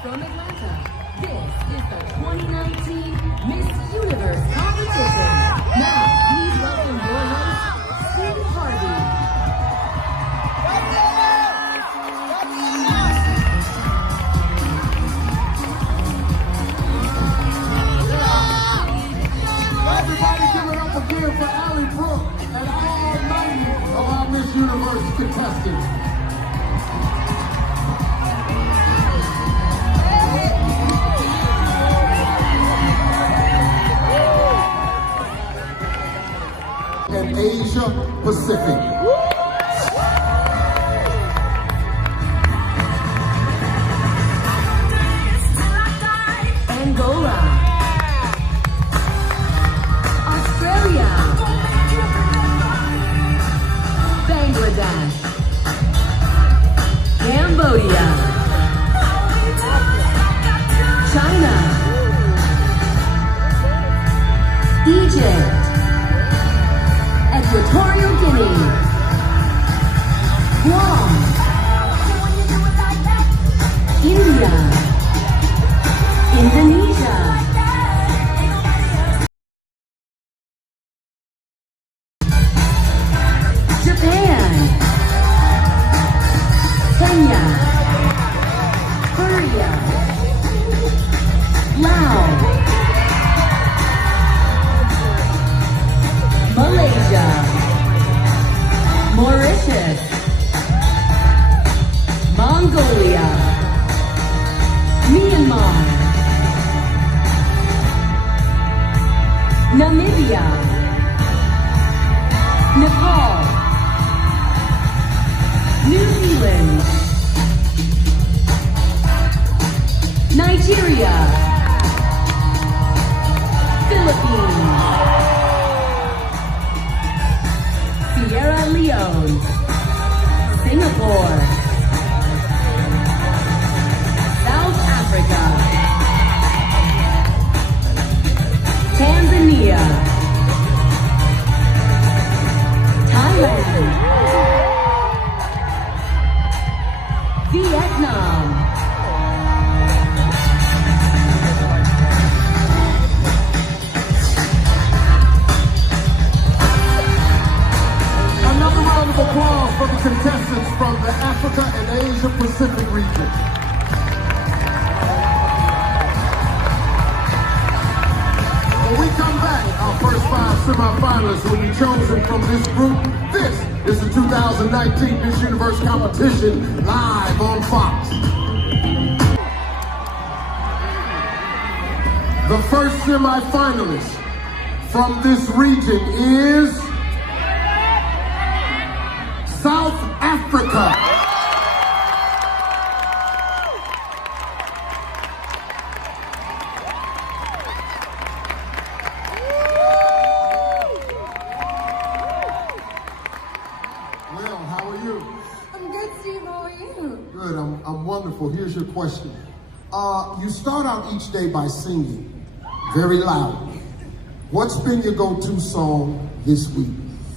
from Atlanta, this is the 2019 Miss Universe competition. Now, please welcome your host, Steve Harvey. Everybody give it up again for Allie Brooke and all 90 of our Miss Universe contestants. And Asia Pacific. Angola, Australia, Bangladesh, Cambodia, China, Egypt, Equatorial Guinea, Guam, India, Indonesia, Japan, Kenya, Korea, Laos, Malaysia, Mauritius, Mongolia, Myanmar, Namibia, Nepal, New Zealand, Nigeria, Philippines, Sierra Leone, Singapore, South Africa, Tanzania, Thailand, Vietnam, Another round of applause for the contestants from the Africa and Asia Pacific region. When we come back, our first 5 semifinalists will be chosen from this group. This is the 2019 Miss Universe competition live on Fox. The first semifinalist from this region is South Africa. Well, how are you? I'm good, Steve. How are you? Good, I'm wonderful. Here's your question. You start out each day by singing very loudly. What's been your go-to song this week?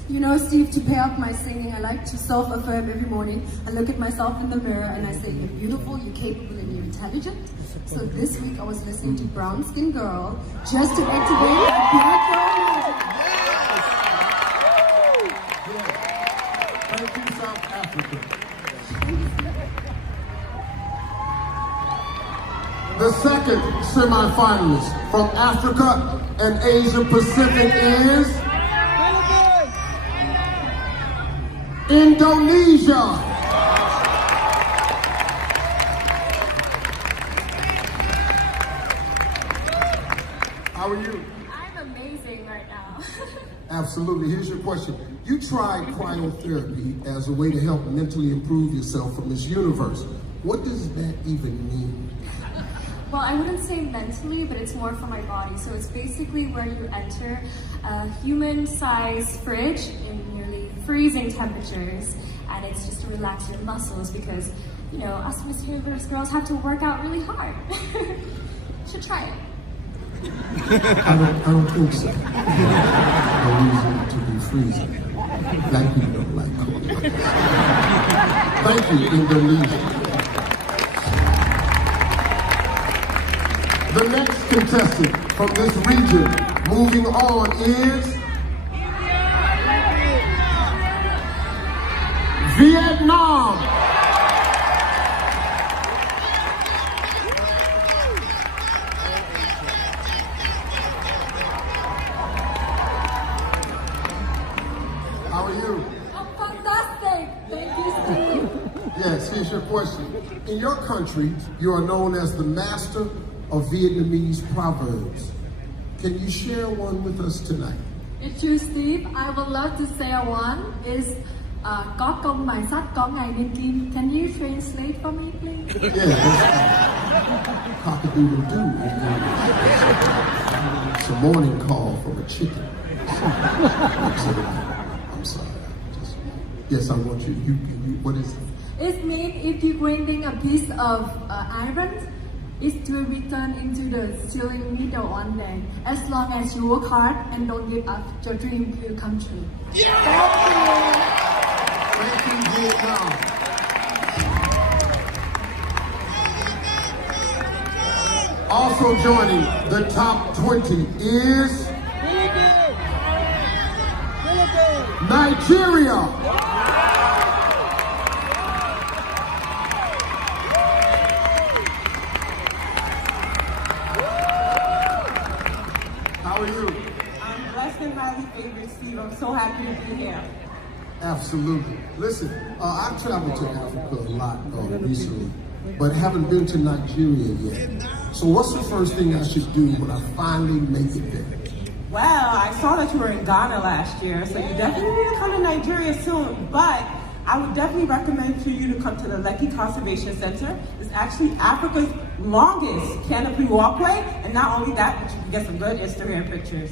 You know, Steve, to pair up my singing, I like to self-affirm every morning. I look at myself in the mirror and I say, you're beautiful, you're capable, and you're intelligent. So this week I was listening to Brown Skin Girl just to activate my black girl magic. Thank you, South Africa. The second semifinalist from Africa and Asia Pacific is Indonesia. How are you? I'm amazing right now. Absolutely. Here's your question. You tried cryotherapy as a way to help mentally improve yourself for Miss Universe. What does that even mean? Well, I wouldn't say mentally, but it's more for my body. So it's basically where you enter a human-sized fridge in nearly freezing temperatures, and it's just to relax your muscles because, you know, us Miss Universe girls have to work out really hard. You should try it. I don't think so. No reason to be freezing. Black people don't like cold. Thank you, Indonesia. The next contestant from this region, moving on, is Vietnam. How are you? I'm fantastic. Thank you, Steve. Yes, here's your question. In your country, you are known as the master of Vietnamese proverbs. Can you share one with us tonight? It's true, Steve. I would love to say one is có công mài sắt, có ngày nên kim. Can you translate for me, please? Yeah, that's cock-a-doodle-doo. It's a morning call from a chicken. I'm sorry. Yes, I want you. What is it? It means if you're grinding a piece of iron, it will return into the ceiling middle one day. As long as you work hard and don't give up, your dream will come true. Yeah! Thank you, Vietnam. Also joining the top 20 is Nigeria. How are you? I'm blessed and highly favored, Steve. I'm so happy to be here. Absolutely. Listen, I've traveled to Africa a lot recently, but haven't been to Nigeria yet. So what's the first thing I should do when I finally make it there? Well, I saw that you were in Ghana last year, so you definitely need to come to Nigeria soon. But I would definitely recommend for you to come to the Lekki Conservation Center. It's actually Africa's longest canopy walkway, and not only that, but you can get some good Instagram pictures.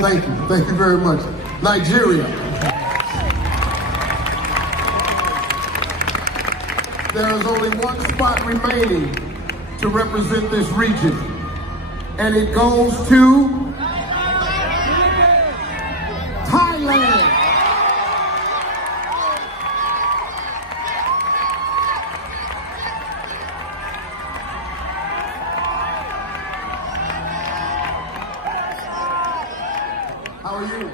Thank you very much. Nigeria. There is only one spot remaining to represent this region, and it goes to Thailand. How are you?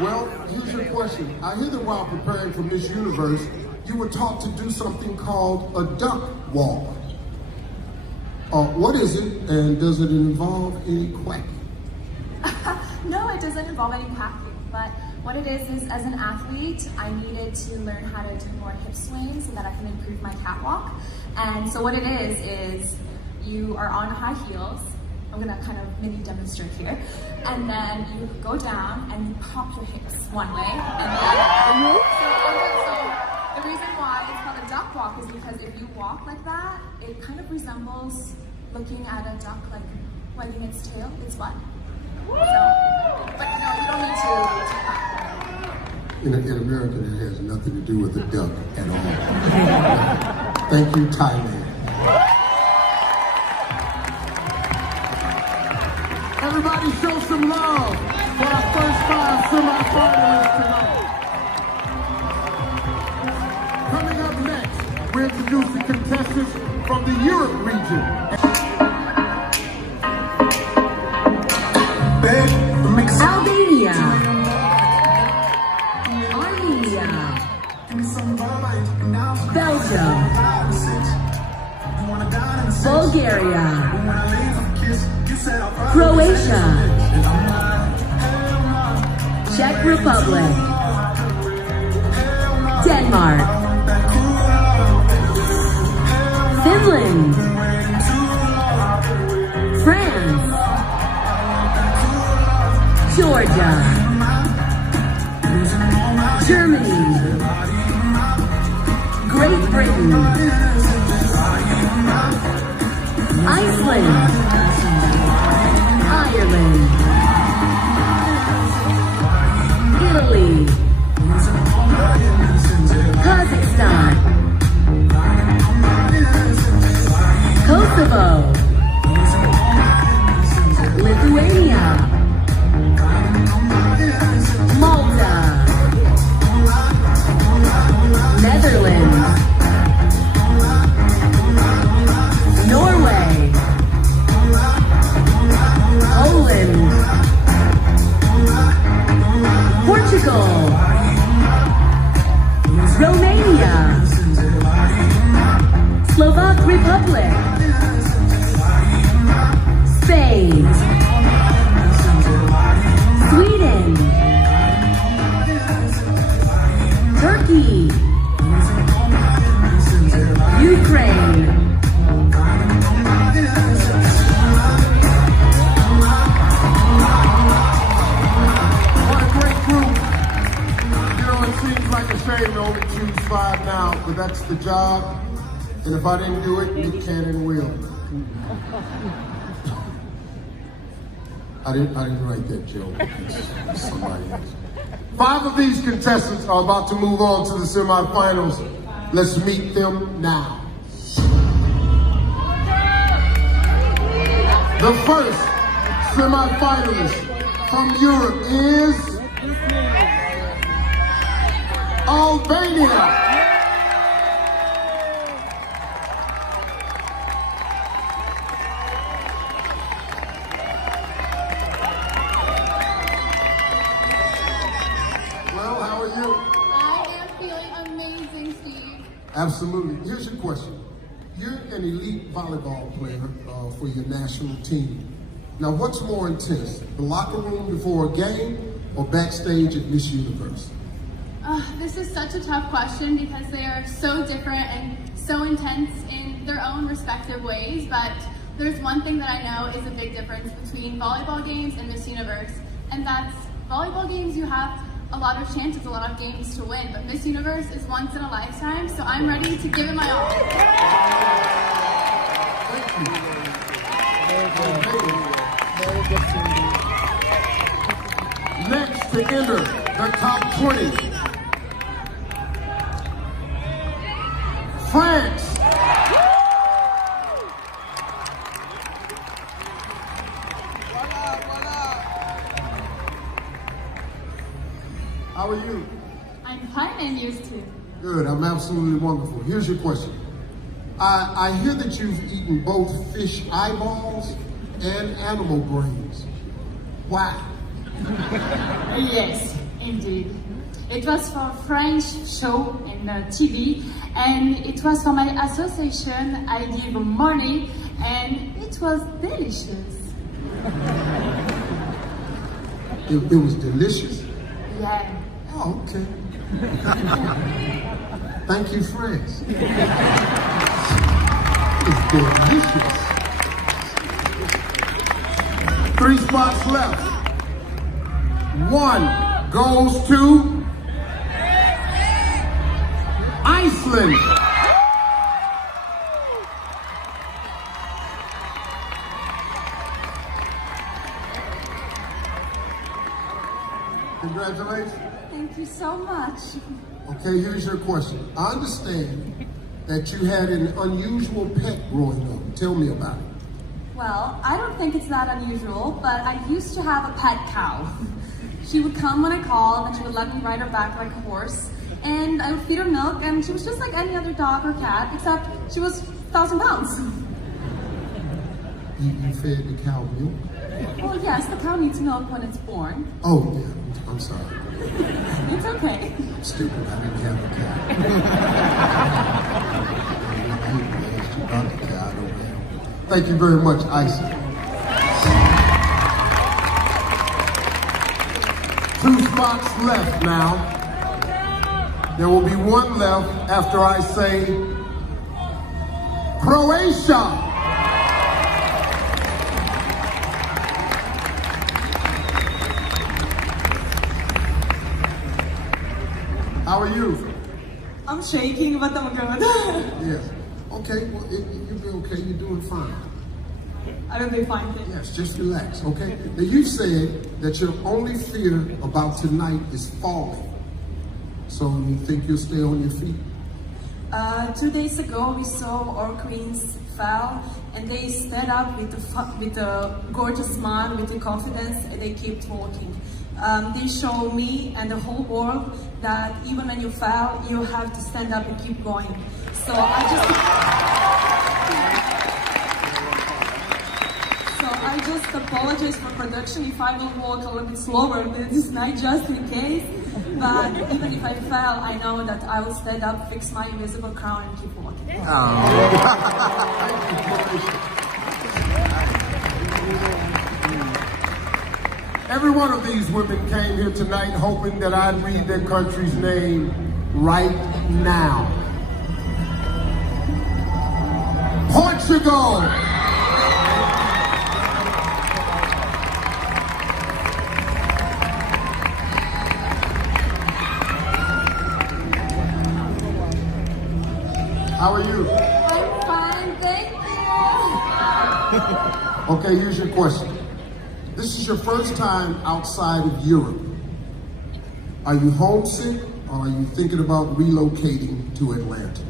Well, here's your question. I hear that while preparing for Miss Universe, you were taught to do something called a duck walk. What is it, and does it involve any quacking? No, it doesn't involve any quacking, but what it is as an athlete, I needed to learn how to do more hip swings so that I can improve my catwalk. And so what it is you are on high heels. I'm gonna kind of mini demonstrate here. And then you go down and you pop your hips one way. And then, so the reason why it's called a duck walk is because if you walk like that, it kind of resembles looking at a duck like wagging its tail, its butt. So, but no, you don't need to clap. In America, that has nothing to do with the duck at all. Thank you, Thailand. Everybody show some love for our first 5 semifinalists tonight. Coming up next, we introduce the contestants from the Europe region. Albania, Armenia, Belgium, Bulgaria, Croatia, Czech Republic, Denmark, Finland, France, Georgia, Germany, Great Britain, Iceland, Ireland, Italy, Kazakhstan, Slovak Republic, Spain, Sweden, Turkey, Ukraine, What a great group. You know, it seems like a shame to only choose 5 now, but that's the job. And if I didn't do it, Nick Cannon will. I didn't write that joke. It's somebody else. 5 of these contestants are about to move on to the semifinals. Let's meet them now. The first semifinalist from Europe is Albania. Well, how are you? I am feeling amazing, Steve. Absolutely. Here's your question. You're an elite volleyball player for your national team. Now, what's more intense, the locker room before a game or backstage at Miss Universe? This is such a tough question because they are so different and so intense in their own respective ways, but there's one thing that I know is a big difference between volleyball games and Miss Universe, and that's volleyball games you have a lot of chances, a lot of games to win, but Miss Universe is once in a lifetime, so I'm ready to give it my all. Thank you. Next to enter the top 20, France. How are you? I'm fine and used to. Good, I'm absolutely wonderful. Here's your question. I hear that you've eaten both fish eyeballs and animal brains. Why? Yes, indeed. It was for a French show in TV, and it was for my association. I gave money, and it was delicious. It was delicious. Yeah. Oh, okay. Thank you, France. It's delicious. 3 spots left. 1 goes to Iceland. Congratulations. Thank you so much. Okay, here's your question. I understand that you had an unusual pet growing up. Tell me about it. Well, I don't think it's that unusual, but I used to have a pet cow. She would come when I called, and she would let me ride her back like a horse. And I would feed her milk, and she was just like any other dog or cat, except she was 1,000 pounds. You fed the cow milk? Well, yes, the cow needs milk when it's born. Oh, yeah. I'm sorry. It's okay. Stupid. I didn't have a cow. I asked you about the cow. I don't have one. Thank you very much, Iceland. 2 spots left now. There will be 1 left after I say Croatia. How are you? I'm shaking, but I'm good. Yes. Okay, well, you'll be okay. You're doing fine. I will be fine. Yes, just relax, okay? Now, you said that your only fear about tonight is falling. So you think you'll stay on your feet? 2 days ago, we saw our queens fell, and they stood up with a gorgeous smile, with the confidence, and they kept walking. They show me and the whole world that even when you fail, you have to stand up and keep going. So I just apologize for production if I will walk a little bit slower this night, just in case. But even if I fell, I know that I will stand up, fix my invisible crown, and keep walking. Every one of these women came here tonight hoping that I'd read their country's name right now. Portugal! How are you? I'm fine, thank you. Okay, here's your question. This is your first time outside of Europe. Are you homesick or are you thinking about relocating to Atlanta?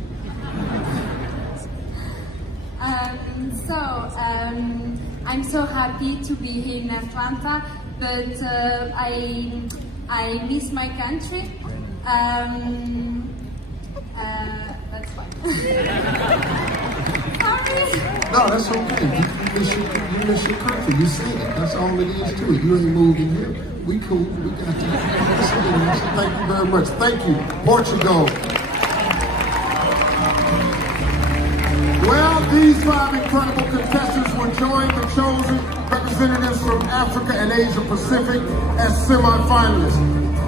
I'm so happy to be here in Atlanta, but I miss my country. That's fine. Sorry. No, that's okay. You miss your country. You said it. That's all it is to it. You ain't moving here. We cool. We got you. Thank you very much. Thank you, Portugal. Well, these 5 incredible contestants will join the chosen representatives from Africa and Asia Pacific as semifinalists.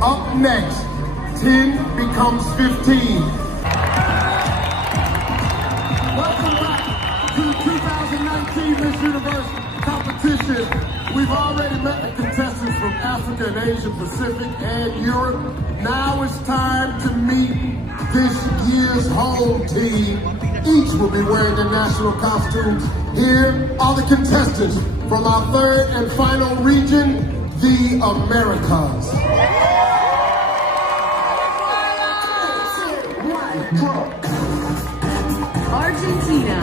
Up next, 10 becomes 15. Welcome back to the 2019 Miss Universe competition. We've already met the contestants from Africa and Asia Pacific and Europe. Now it's time to meet this year's home team. Each will be wearing their national costumes. Here are the contestants from our third and final region, the Americas. Argentina,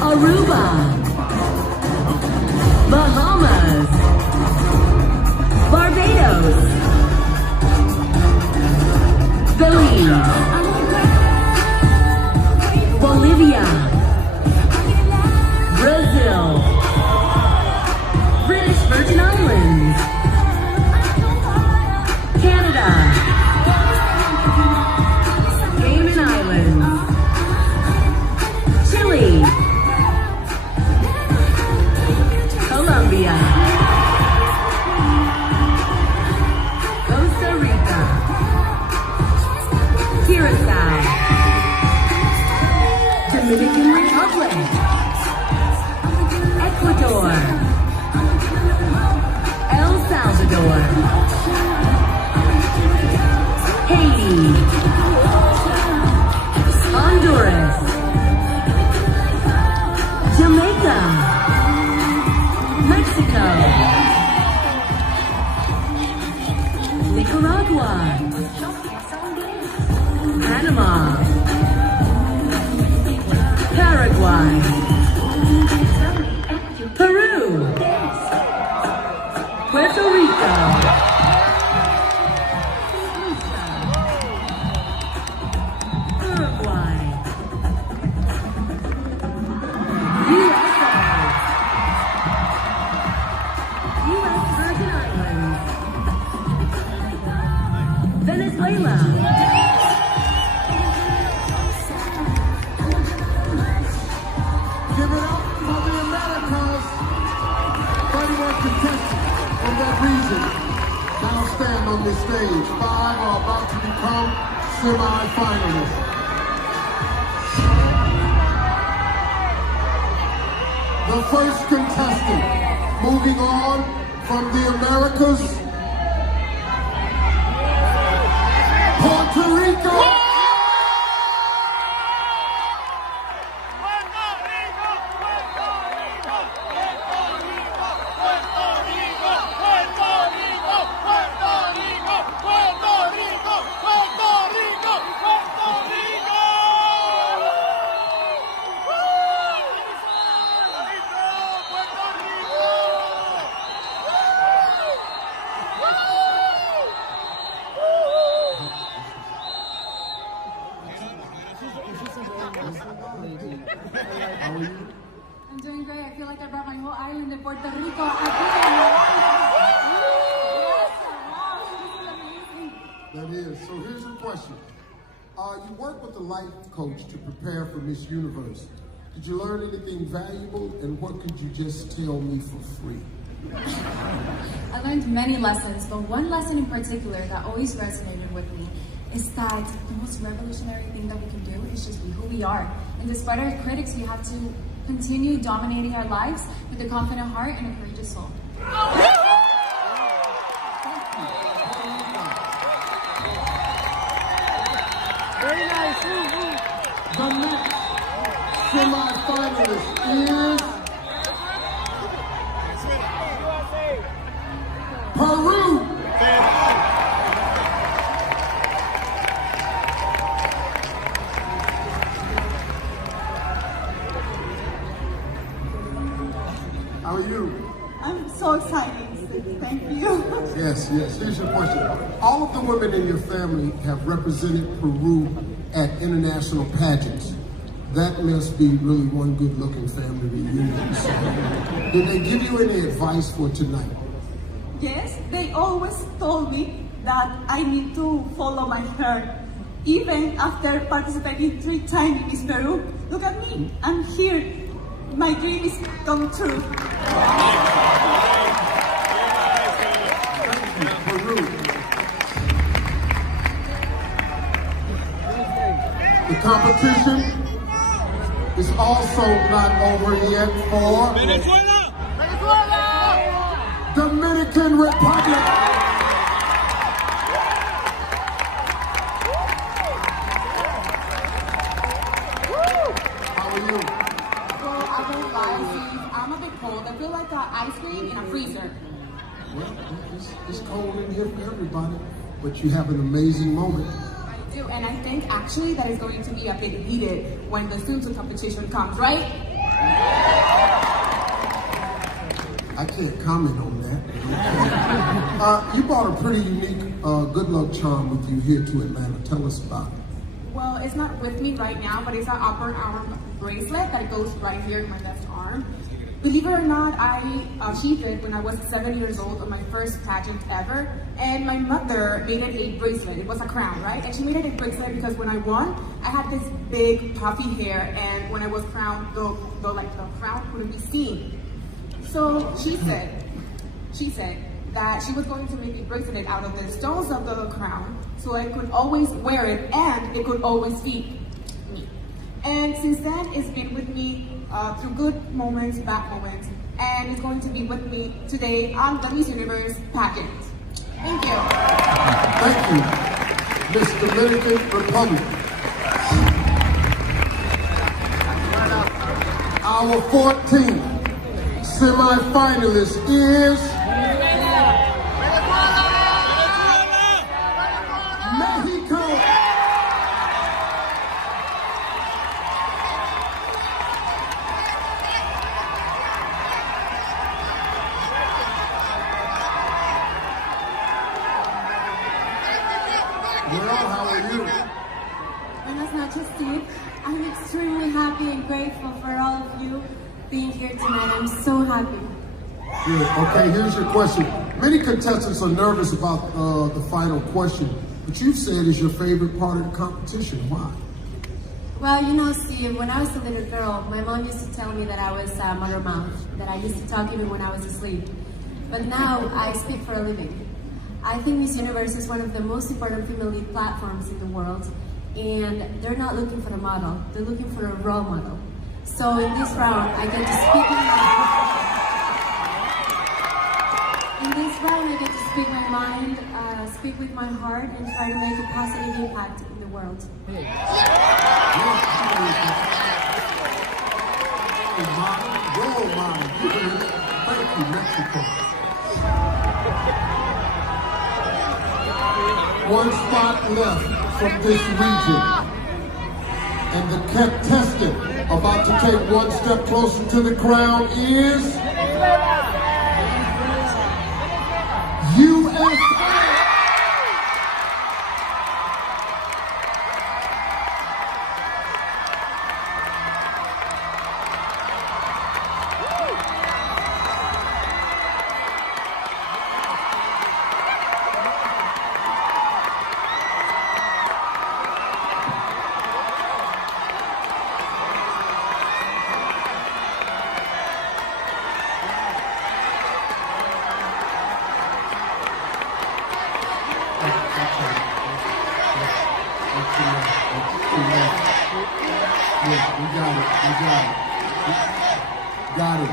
Aruba, Bahamas, Barbados, Belize, Bolivia, Brazil, British Virgin Islands, Canada, Cayman Islands, Chile, Colombia, Costa Rica, Curacao, Dominican Republic, Ecuador, El Salvador, Haiti, Honduras, Jamaica, Mexico, Nicaragua, Panama, Paraguay, Peru, Puerto Rico, Uruguay, U.S. Virgin Islands, Venezuela, Give it up for the Americas. 31 contestants from that region now stand on this stage. 5 are about to become semi-finalists. The first contestant moving on from the Americas, Puerto Rico. I'm doing great. I feel like I brought my whole island of Puerto Rico. That is. So here's your question. You work with a life coach to prepare for Miss Universe. Did you learn anything valuable, and what could you just tell me for free? I learned many lessons, but one lesson in particular that always resonated with me is that the most revolutionary thing that we can do is just be who we are. And despite our critics, we have to continue dominating our lives with a confident heart and a courageous soul. Very nice. The next semi-finalist is Peru. How are you? I'm so excited. Thank you. Yes. Here's your question. All of the women in your family have represented Peru at international pageants. That must be really one good-looking family reunion. So, did they give you any advice for tonight? Yes, they always told me that I need to follow my heart. Even after participating 3 times in Miss Peru, look at me, I'm here. My dream is come true. Peru. The competition is also not over yet for Venezuela! Dominican Republic. How are you? Well, I don't lie, Steve. I'm a bit cold. I feel like ice cream in a freezer. Well, it's cold in here for everybody, but you have an amazing moment. I do, and I think actually that is going to be a bit heated when the swimsuit competition comes, right? I can't comment on that. You brought a pretty unique good luck charm with you here to Atlanta. Tell us about it. Well, it's not with me right now, but it's an upper arm bracelet that goes right here in my left arm. Believe it or not, I achieved it when I was 7 years old on my first pageant ever. And my mother made it a bracelet. It was a crown, right? And she made it a bracelet because when I won, I had this big puffy hair, and when I was crowned, the crown couldn't be seen. So she said that she was going to make a bracelet out of the stones of the crown so I could always wear it and it could always fit me. And since then, it's been with me through good moments, bad moments, and it's going to be with me today on the Miss Universe pageant. Thank you. Thank you, Miss Dominican Republic. Our 14th semi-finalist is Mexico. Well, how are you? Buenas noches, Steve. I'm extremely happy and grateful for all of you being here tonight. I'm so happy. Good. Okay, here's your question. Many contestants are nervous about the final question, but you said it's your favorite part of the competition. Why? Well, you know, Steve, when I was a little girl, my mom used to tell me that I was mother mouth, that I used to talk even when I was asleep. But now I speak for a living. I think Miss Universe is one of the most important female lead platforms in the world, and they're not looking for a model, they're looking for a role model. So in this round, I get to speak my mind, speak with my heart, and try to make a positive impact in the world. Thank you, Mexico. One spot left from this region. And the contestant about to take one step closer to the crown is USA. Yeah, we got it. Got it.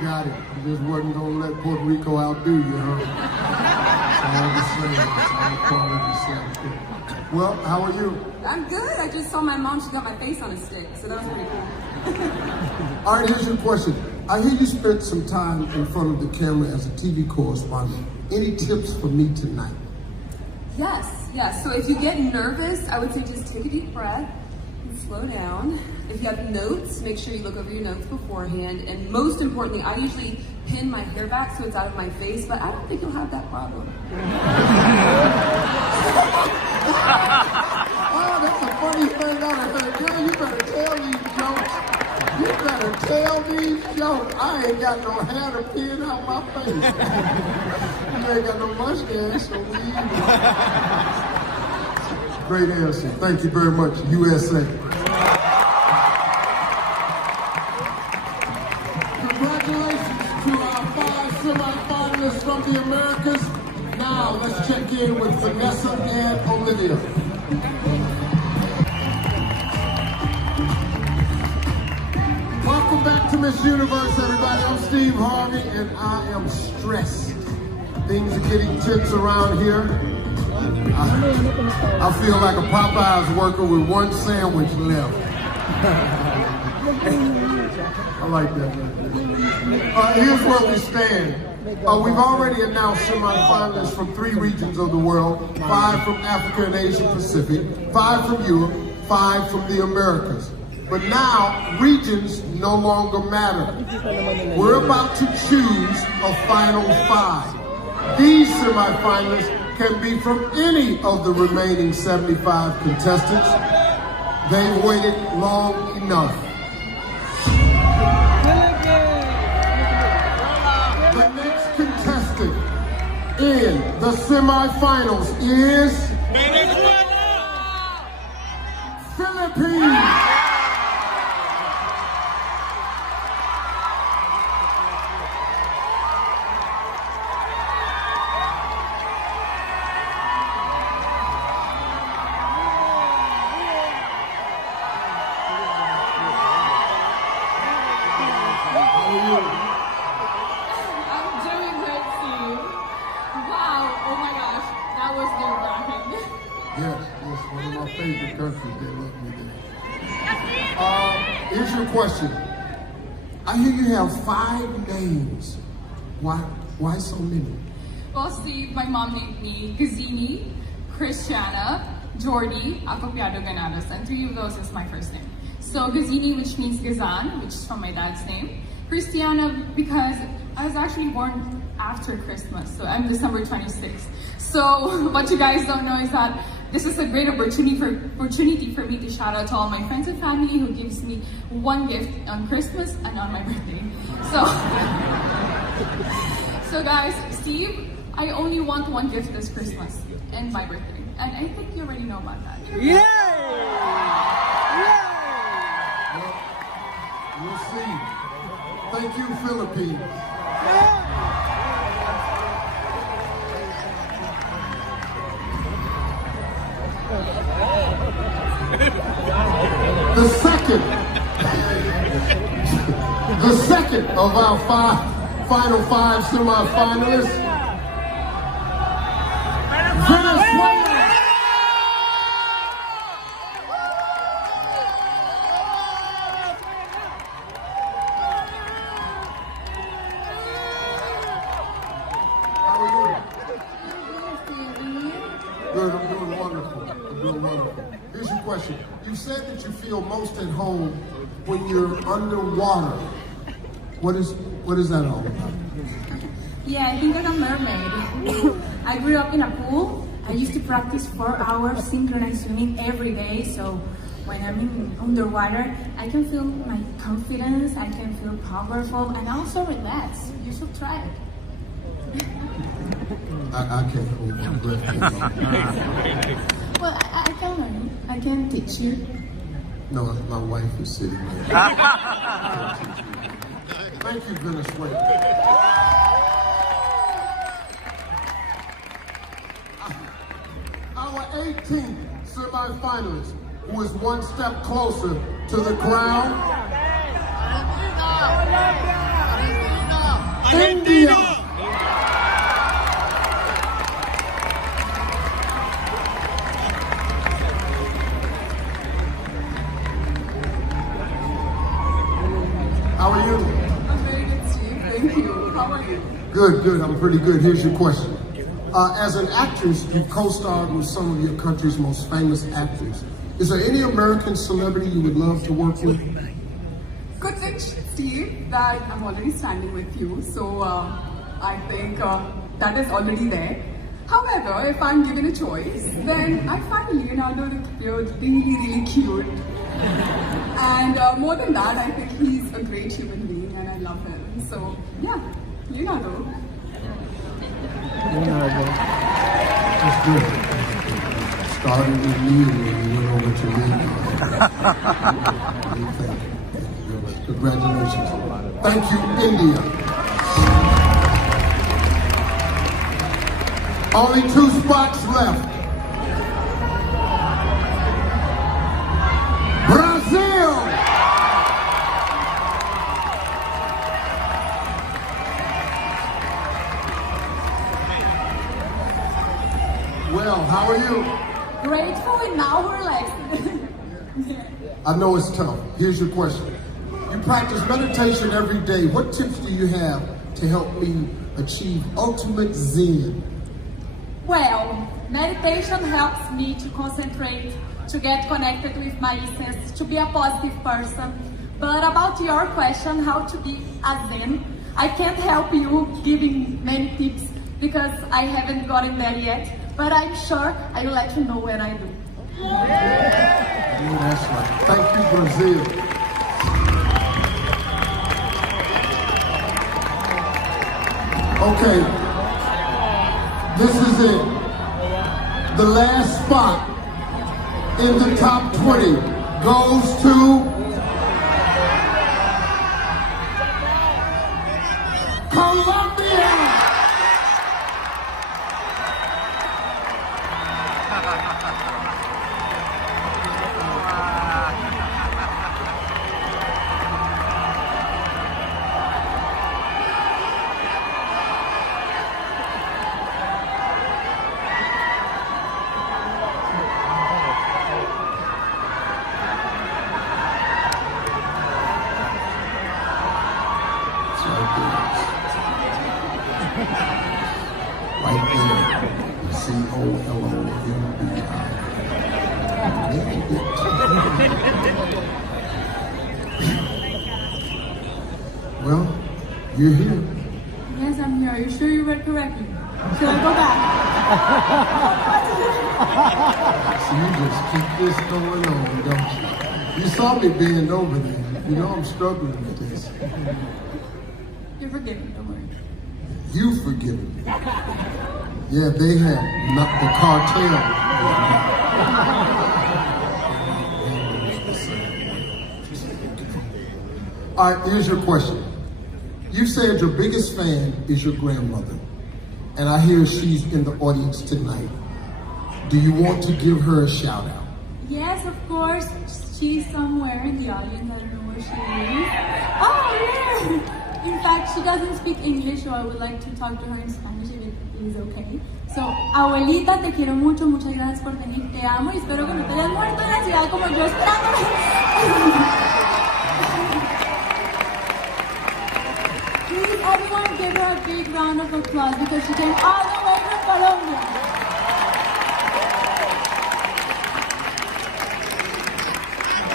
Got it. You just wasn't gonna let Puerto Rico outdo you, huh? It's all the same. It's all part of the same thing. Well, how are you? I'm good. I just saw my mom. She got my face on a stick, so that was pretty cool. All right, here's your question. I hear you spent some time in front of the camera as a TV correspondent. Any tips for me tonight? Yes. So if you get nervous, I would say just take a deep breath and slow down. If you have notes, make sure you look over your notes beforehand. And most importantly, I usually pin my hair back so it's out of my face, but I don't think you'll have that problem. Oh, that's a funny thing I heard. Girl, you better tell these jokes. You better tell these jokes. I ain't got no hair to pin out my face. You ain't got no mustache, so we even. Great answer. Thank you very much, USA. Congratulations to our 5 semifinalists from the Americas. Now let's check in with Vanessa and Olivia. Welcome back to Miss Universe, everybody. I'm Steve Harvey, and I am stressed. Things are getting tense around here. I feel like a Popeyes worker with one sandwich left. I like that. Here's where we stand. We've already announced semifinalists from 3 regions of the world, 5 from Africa and Asia Pacific, 5 from Europe, 5 from the Americas. But now, regions no longer matter. We're about to choose a final 5. These semifinalists can be from any of the remaining 75 contestants. They've waited long enough. The next contestant in the semifinals is Philippines. Here's your question. I hear you have 5 names. Why so many? Well, Steve, my mom named me Gazini, Christiana, Jordi, Acopiado Ganados, and 3 of those is my first name. So Gazini, which means Gazan, which is from my dad's name. Christiana, because I was actually born after Christmas, so I'm December 26th. So what you guys don't know is that this is a great opportunity for me to shout out to all my friends and family who gives me one gift on Christmas and on my birthday. So guys, Steve, I only want one gift this Christmas and my birthday. And I think you already know about that. Yeah! Well, we'll see. Thank you, Philippines. The second of our final 5 semifinalists, Venezuela. How are you? Good, I'm doing wonderful. Here's your question. You said that you feel most at home when you're underwater. What is that all about? Yeah, I think I'm a mermaid. I grew up in a pool. I used to practice 4 hours synchronized swimming every day, so when I'm underwater, I can feel my confidence, I can feel powerful, and also relax. You should try it. I can't hold my breath. Well, I can learn. I can teach you. No, my wife is sitting there. Thank you, Venezuela. Our 18th semifinalist who is one step closer to the crown. India. How are you? I'm very good, Steve. Thank you. How are you? Good, good. I'm pretty good. Here's your question. As an actress, you've co-starred with some of your country's most famous actors. Is there any American celebrity you would love to work with? Good thing, Steve, that I'm already standing with you. So I think that is already there. However, if I'm given a choice, then I find Leonardo DiCaprio really, really cute. And more than that, I think he's a great human being and I love him. So yeah, Leonardo. That's good. Started with me and then you went over to me. Congratulations. Thank you, India. Only 2 spots left. Brazil! Well, how are you? Grateful and now relaxed. I know it's tough. Here's your question. You practice meditation every day. What tips do you have to help me achieve ultimate Zen? Well, meditation helps me to concentrate, to get connected with my essence, to be a positive person. But about your question, how to be a Zen, I can't help you giving many tips because I haven't gotten there yet. But I'm sure I will let you know when I do. Yeah, that's right. Thank you, Brazil. Okay, this is it. The last spot in the top 20 goes to Colombia. Right there, C-O-L-O-M-B-I. Well, you're here. Yes, I'm here. Are you sure you read correctly? Should I go back? So you just keep this going on, don't you? You saw me bend over there. You know I'm struggling with this. You're forgiven, don't worry. You forgiven me. Yeah, they have not the cartel. All right, here's your question. You said your biggest fan is your grandmother, and I hear she's in the audience tonight. Do you want to give her a shout out? Yes, of course. She's somewhere in the audience. I don't know where she is. Oh, yeah! In fact, she doesn't speak English, so I would like to talk to her in Spanish if it is okay. So, abuelita, te quiero mucho, muchas gracias por venir, te amo y espero que no te hayas muerto en la ciudad como yo esperando. Please, everyone, give her a big round of applause because she came all the way from Colombia.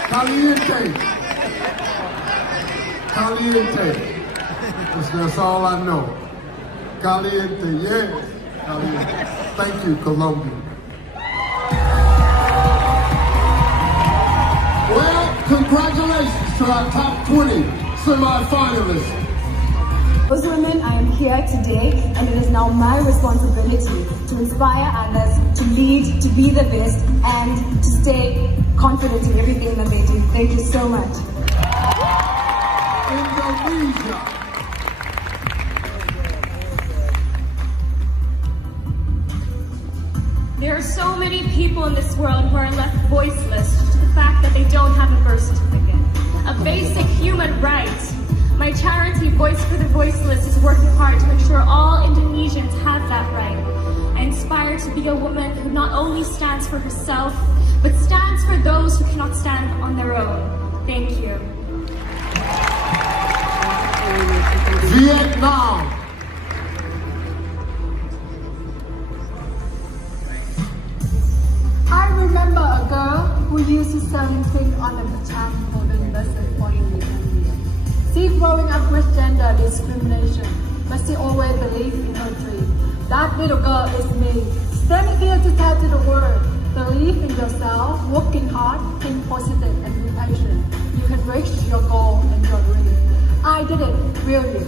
Caliente. Caliente. That's all I know. Caliente, yes. Caliente. Thank you, Colombia. Well, congratulations to our top 20 semi-finalists. Those women, I am here today, and it is now my responsibility to inspire others, to lead, to be the best, and to stay confident in everything that they do. Thank you so much. Indonesia. There are so many people in this world who are left voiceless fact that they don't have a birth certificate. A basic human right. My charity, Voice for the Voiceless, is working hard to ensure all Indonesians have that right. I aspire to be a woman who not only stands for herself, but stands for those who cannot stand on their own. Thank you. Vietnam. I remember a girl who used to sell things on the Batam Golden Lesson for She growing up with gender discrimination, but she always believed in her dream. That little girl is me, standing here to tell to the world, believe in yourself, working hard, think positive, and be patient. You can reach your goal and your dream. I did it, really.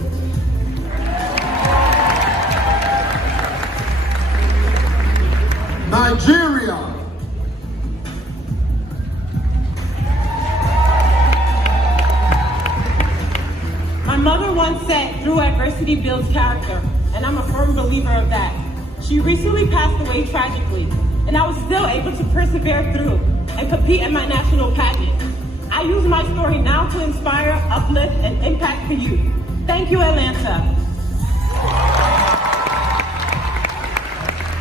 Nigeria. My mother once said, through adversity builds character, and I'm a firm believer of that. She recently passed away tragically, and I was still able to persevere through and compete in my national pageant. I use my story now to inspire, uplift, and impact the youth. Thank you, Atlanta.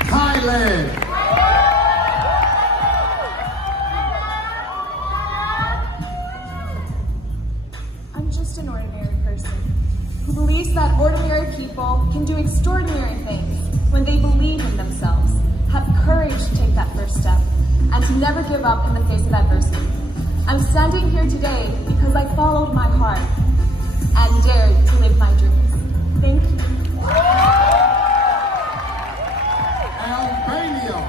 Thailand. I'm just an ordinary person who believes that ordinary people can do extraordinary things when they believe in themselves, have courage to take that first step, and to never give up in the face of adversity. I'm standing here today because I followed my heart and dared to live my dreams. Thank you. Albania.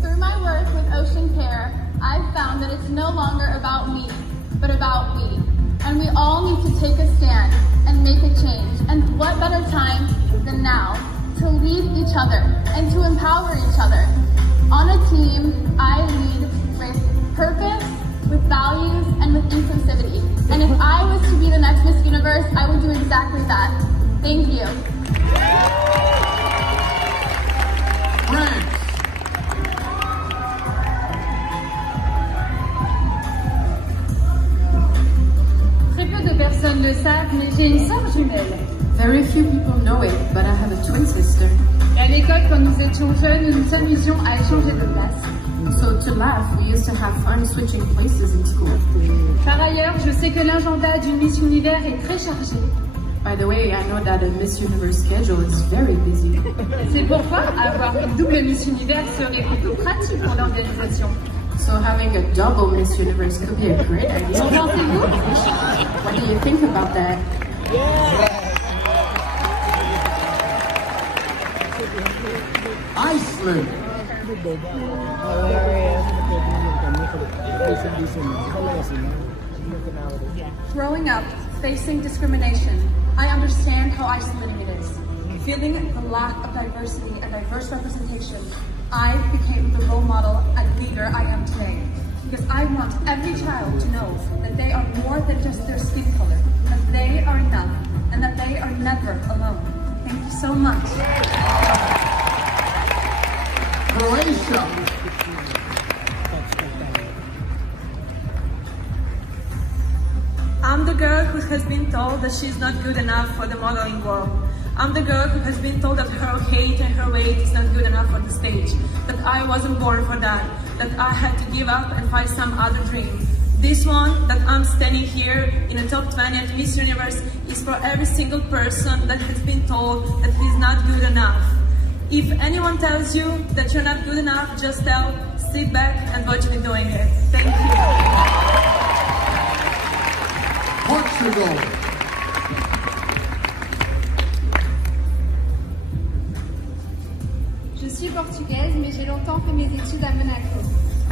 Through my work with Ocean Care, I've found that it's no longer about me, but about we. And we all need to take a stand and make a change. And what better time than now to lead each other and to empower each other. On a team, I lead with purpose, with values, and with inclusivity. And if I was to be the next Miss Universe, I would do exactly that. Thank you. France. Très peu de personnes le savent, mais j'ai une sœur jumelle. Very few people know it, but I have a twin sister. À l'école, quand nous étions jeunes, nous nous amusions à échanger de place. So to laugh, we used to have fun switching places in school. Par ailleurs, je sais que l'agenda d'une Miss Univers est très chargé. By the way, I know that a Miss Universe schedule is very busy. C'est pourquoi avoir une double Miss Univers serait plutôt pratique pour l'organisation. So having a double Miss Universe could be a great idea. Qu'en pensez-vous? What do you think about that? Iceland. Growing up, facing discrimination, I understand how isolating it is. Feeling the lack of diversity and diverse representation, I became the role model and leader I am today. Because I want every child to know that they are more than just their skin color, that they are enough, and that they are never alone. Thank you so much. Croatia. I'm the girl who has been told that she's not good enough for the modeling world. I'm the girl who has been told that her height and her weight is not good enough for the stage, that I wasn't born for that I had to give up and find some other dream. This one, that I'm standing here in the top 20 at Miss Universe, is for every single person that has been told that he's not good enough. If anyone tells you that you're not good enough, just sit back and watch me doing it. Thank you. Portugal. Je suis portugaise, mais j'ai longtemps fait mes études à Monaco.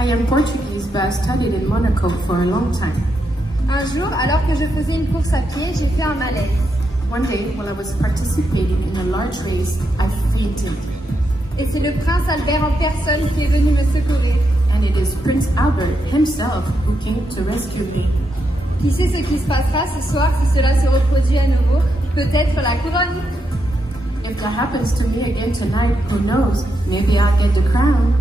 I am Portuguese, but I studied in Monaco for a long time. Un jour, alors que je faisais une course à pied, j'ai fait un malaise. One day, while I was participating in a large race, I fainted. Et c'est le prince Albert en personne qui est venu me secourir. And it is Prince Albert himself who came to rescue me. Qui sait ce qui se passera ce soir si cela se reproduit à nouveau? Peut-être la couronne. If that happens to me again tonight, who knows? Maybe I'll get the crown.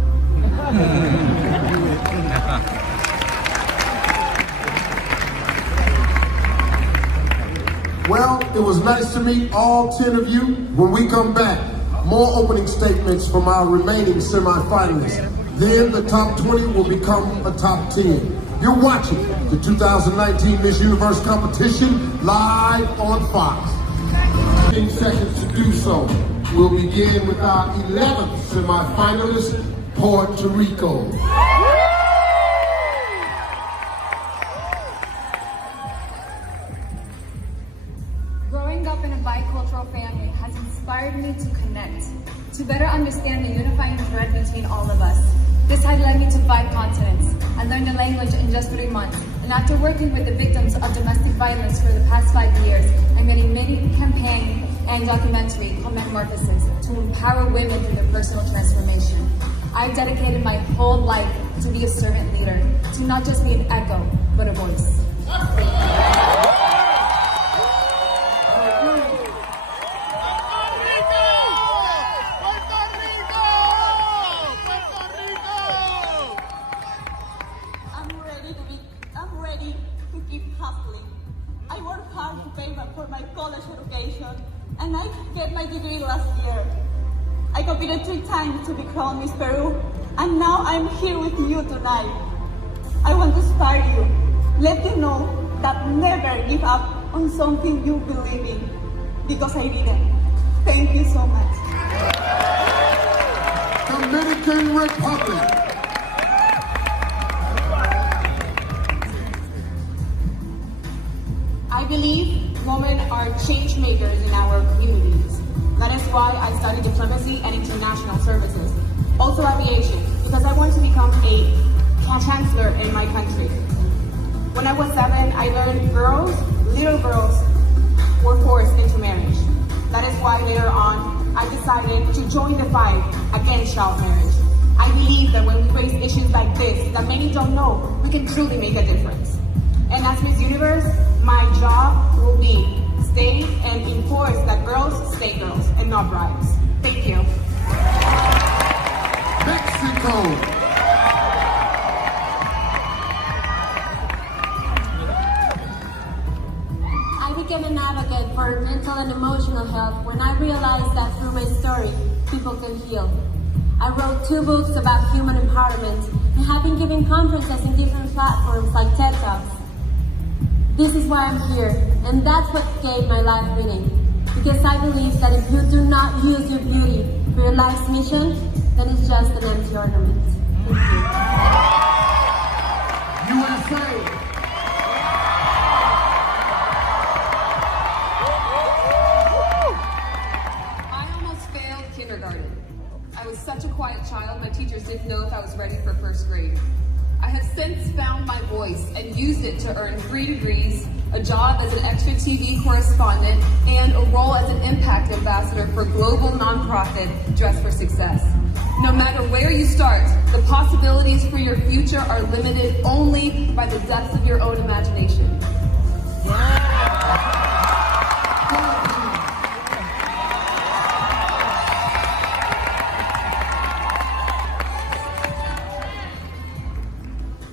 Well, it was nice to meet all 10 of you. When we come back, more opening statements from our remaining semifinalists. Then the top 20 will become a top 10. You're watching the 2019 Miss Universe competition live on Fox. 15 seconds to do so. We'll begin with our 11th semifinalist, Puerto Rico. Growing up in a bicultural family has inspired me to connect, to better understand the unifying thread between all of us. This had led me to 5 continents. I learned the language in just 3 months, and after working with the victims of domestic violence for the past 5 years, I made a mini campaign and documentary called Metamorphosis to empower women through their personal transformation. I dedicated my whole life to be a servant leader, to not just be an echo, but a voice. I'm ready to keep hustling. I worked hard to pay for my college education, and I get my degree last year. I competed 3 times to be crowned Miss Peru, and now I'm here with you tonight. I want to inspire you, let you know that never give up on something you believe in, because I didn't. Thank you so much. Dominican Republic. I believe women are change makers in our communities. That is why I studied diplomacy and international services. Also aviation, because I want to become a chancellor in my country. When I was 7, I learned little girls were forced into marriage. That is why later on, I decided to join the fight against child marriage. I believe that when we face issues like this, that many don't know, we can truly make a difference. And as Miss Universe, my job will be stay and enforce that girls stay girls and not brides. Thank you. Mexico. I became an advocate for mental and emotional health when I realized that through my story, people can heal. I wrote 2 books about human empowerment and have been giving conferences in different platforms like TED Talks. This is why I'm here, and that's what gave my life meaning. Because I believe that if you do not use your beauty for your life's mission, then it's just an empty ornament. Thank you. USA. I almost failed kindergarten. I was such a quiet child, my teachers didn't know if I was ready for 1st grade. I have since found my voice and used it to earn 3 degrees, a job as an extra TV correspondent, and a role as an impact ambassador for global nonprofit Dress for Success. No matter where you start, the possibilities for your future are limited only by the depths of your own imagination.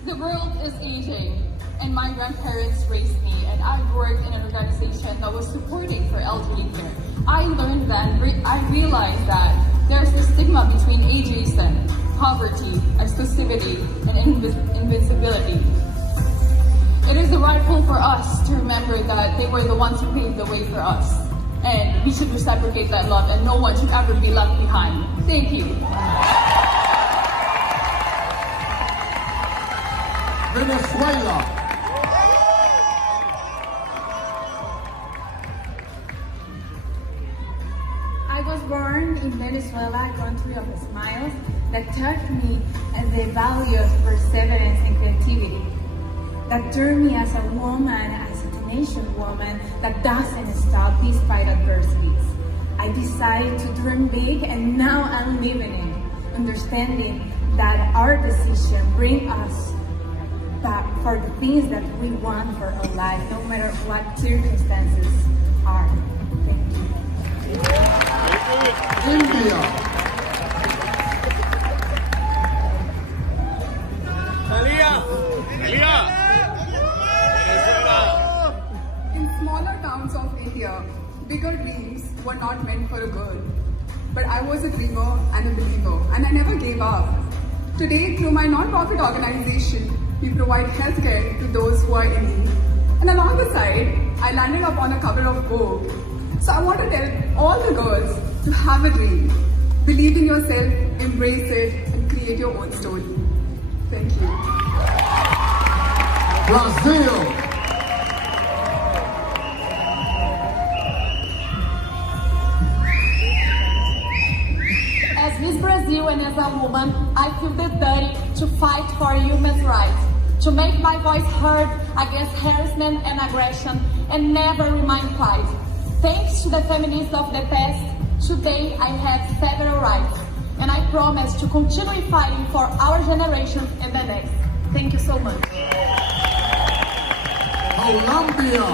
The world is aging, and my grandparents raised me, and I worked in an organization that was supporting for elderly care. I learned then, I realized that there's a stigma between ageism, poverty, exclusivity, and invincibility. It is rightful for us to remember that they were the ones who paved the way for us, and we should reciprocate that love, and no one should ever be left behind. Thank you. Venezuela. I was born in Venezuela, a country of smiles that taught me the value of perseverance and creativity, that turned me as a woman, as a tenacious woman that doesn't stop despite adversities. I decided to dream big, and now I'm living it, understanding that our decision brings us back for the things that we want for our life, no matter what circumstances are. Thank you. India. In smaller towns of India, bigger dreams were not meant for a girl. But I was a dreamer and a believer, and I never gave up. Today, through my non-profit organization, we provide healthcare to those who are in need. And along the side, I landed up on a cover of Vogue. So I want to tell all the girls to have a dream. Believe in yourself, embrace it, and create your own story. Thank you. Brazil. As Miss Brazil and as a woman, I feel the duty to fight for human rights, to make my voice heard against harassment and aggression, and never remain quiet. Thanks to the feminists of the past, today I have several rights, and I promise to continue fighting for our generation and the next. Thank you so much. Colombia.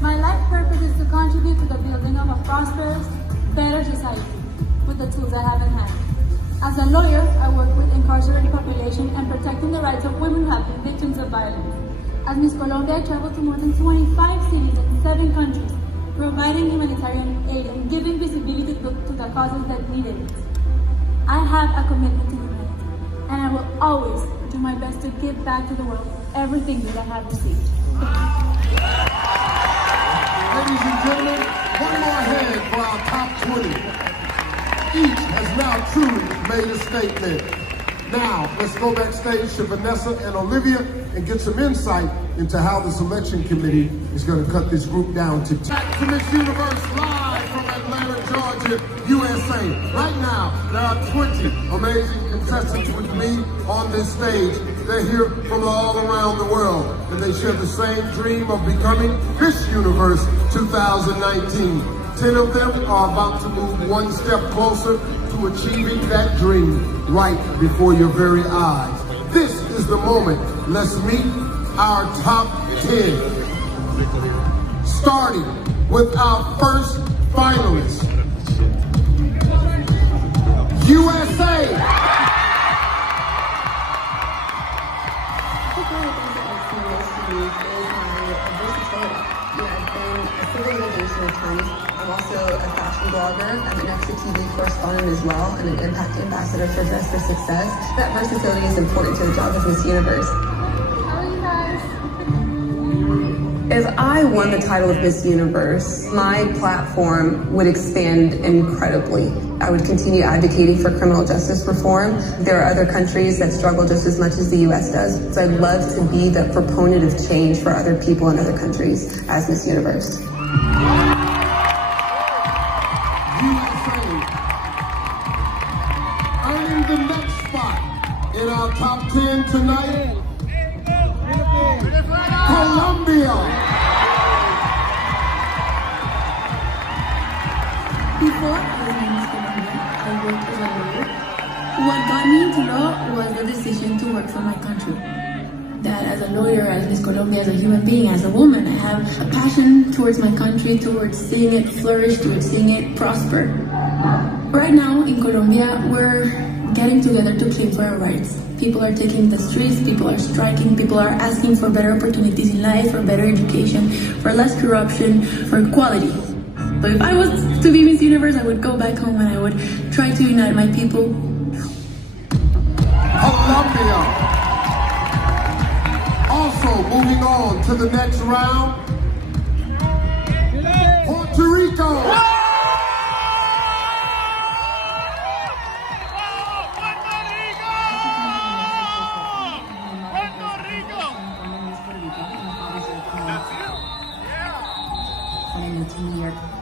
My life purpose is to contribute to the building of a prosperous, better society with the tools I have in hand. As a lawyer, I work with incarcerated population and protecting the rights of women who have been victims of violence. As Miss Colombia, I traveled to more than 25 cities in 7 countries, providing humanitarian aid and giving visibility to the causes that needed it. I have a commitment to humanity, and I will always do my best to give back to the world everything that I have received. Ladies and gentlemen, one more head for our top 20. Each has now truly made a statement. Now, let's go backstage to Vanessa and Olivia and get some insight into how the selection committee is going to cut this group down to 10. Back to Miss Universe live from Atlanta, Georgia, USA. Right now, there are 20 amazing contestants with me on this stage. They're here from all around the world, and they share the same dream of becoming Miss Universe 2019. 10 of them are about to move one step closer to achieving that dream right before your very eyes. This is the moment. Let's meet our top 10. Starting with our first finalist, USA. I'm also a fashion blogger. I'm an extra TV correspondent as well, and an impact ambassador for Dress for Success. That versatility is important to the job of Miss Universe. How are you guys? If I won the title of Miss Universe, my platform would expand incredibly. I would continue advocating for criminal justice reform. There are other countries that struggle just as much as the US does, so I'd love to be the proponent of change for other people in other countries as Miss Universe. Earning the next spot in our top 10 tonight, Colombia. Before I was in Miss Colombia, I worked as a lawyer. What got me into law was the decision to work for my country. That as a lawyer, as Miss Colombia, as a human being, as a woman, I have a passion towards my country, towards seeing it flourish, towards seeing it prosper. Right now in Colombia, we're getting together to claim for our rights. People are taking the streets, people are striking, people are asking for better opportunities in life, for better education, for less corruption, for equality. But if I was to be Miss Universe, I would go back home and I would try to unite my people. Colombia. Also moving on to the next round, Puerto Rico.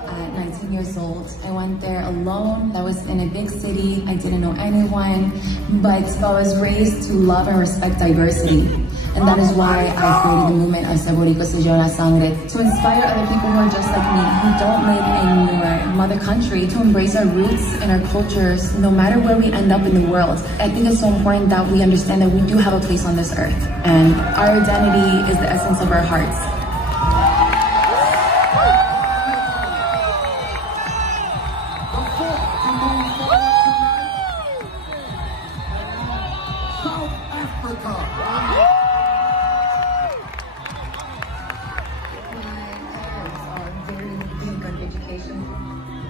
At 19 years old. I went there alone. I was in a big city. I didn't know anyone, but I was raised to love and respect diversity. And that is why I created the movement of Saboriko Señora Sangre, to inspire other people who are just like me, who don't live in your mother country, to embrace our roots and our cultures, no matter where we end up in the world. I think it's so important that we understand that we do have a place on this earth, and our identity is the essence of our hearts.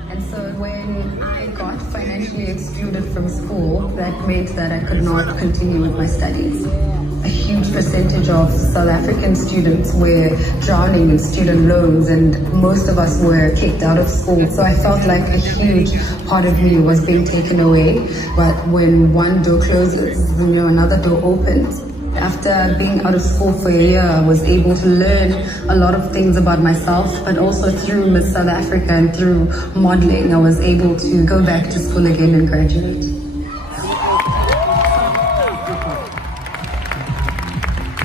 And so when I got financially excluded from school, that meant that I could not continue with my studies. A huge percentage of South African students were drowning in student loans, and most of us were kicked out of school. So I felt like a huge part of me was being taken away. But when one door closes, another door opens. After being out of school for a year, I was able to learn a lot of things about myself, but also through Miss South Africa and through modeling, I was able to go back to school again and graduate.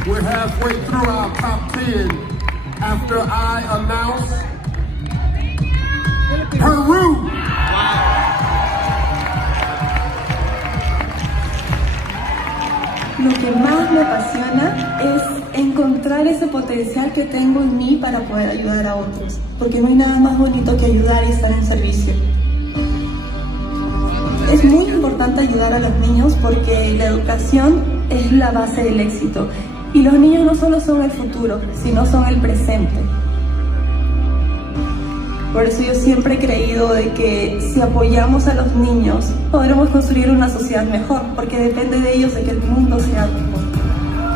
We're halfway through our top 10 after I announce Peru. Lo que más me apasiona es encontrar ese potencial que tengo en mí para poder ayudar a otros, porque no hay nada más bonito que ayudar y estar en servicio. Es muy importante ayudar a los niños porque la educación es la base del éxito, y los niños no solo son el futuro, sino son el presente. Por eso yo siempre he creído de que si apoyamos a los niños, podremos construir una sociedad mejor, porque depende de ellos de que el mundo sea mejor.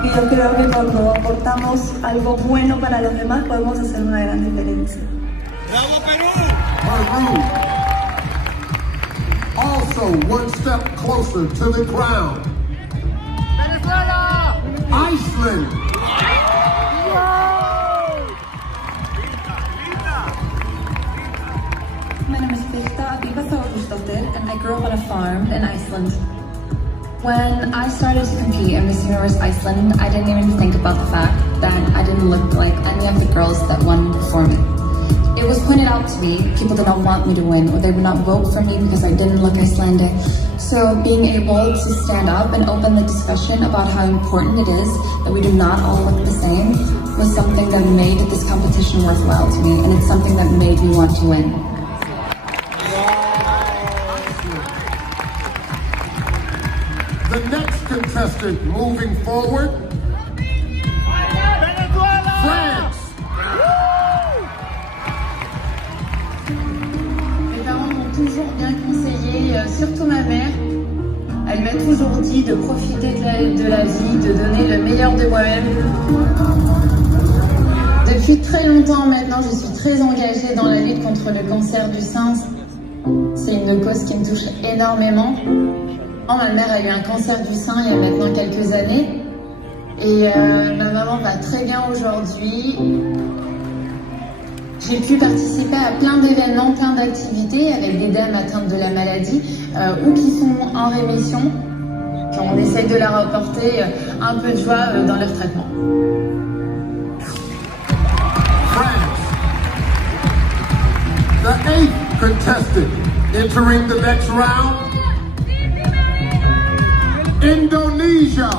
Y yo creo que cuando aportamos algo bueno para los demás, podemos hacer una gran diferencia. ¡Bravo, Perú! Peru. Also, one step closer to the crown. Venezuela! Iceland! My name is Birta Bíbaþórsdóttir, and I grew up on a farm in Iceland. When I started to compete in Miss Universe Iceland, I didn't even think about the fact that I didn't look like any of the girls that won before me. It was pointed out to me, people did not want me to win, or they would not vote for me because I didn't look Icelandic. So being able to stand up and open the discussion about how important it is that we do not all look the same was something that made this competition worthwhile to me, and it's something that made me want to win. The next contestant moving forward, France. Mes parents m'ont toujours bien conseillé, surtout ma mère. Elle m'a toujours dit de profiter de la vie, de donner le meilleur de moi-même. Depuis très longtemps maintenant, je suis très engagée dans la lutte contre le cancer du sein. C'est une cause qui me touche énormément. Ma mère a eu un cancer du sein il y a maintenant quelques années et ma maman va très bien aujourd'hui. J'ai pu participer à plein d'événements, plein d'activités avec des dames atteintes de la maladie ou qui sont en rémission. Puis on essaye de leur apporter un peu de joie dans leur traitement. France. The 8th contestant entering the next round. Indonesia.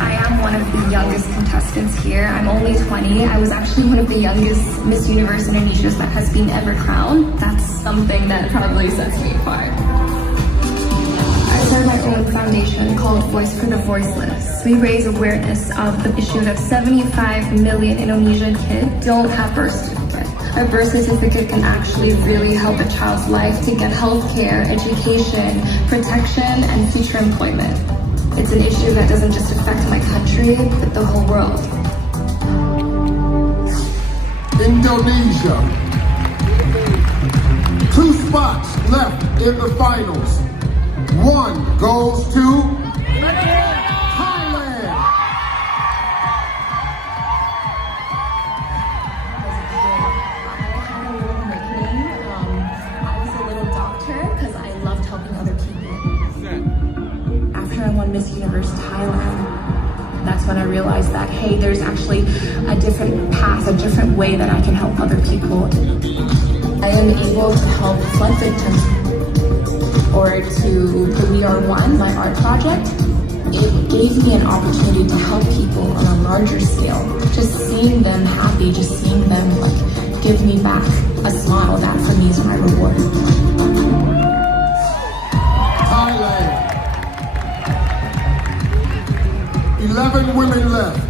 I am one of the youngest contestants here. I'm only 20. I was actually one of the youngest Miss Universe Indonesias that has been ever crowned. That's something that probably sets me apart. I started my own foundation called Voice for the Voiceless. We raise awareness of the issue that 75 million Indonesian kids don't have birth certificates. A birth certificate can actually really help a child's life to get health care, education, protection, and future employment. It's an issue that doesn't just affect my country, but the whole world. Indonesia. 2 spots left in the finals. 1 goes to Thailand. I was a little doctor because I loved helping other people. After I won Miss realized that, hey, there's actually a different path, a different way that I can help other people. I am able to help flood victims or to the We Are One, my art project. It gave me an opportunity to help people on a larger scale. Just seeing them happy, just seeing them like give me back a smile, that for me is my reward. Thailand. 11 women left,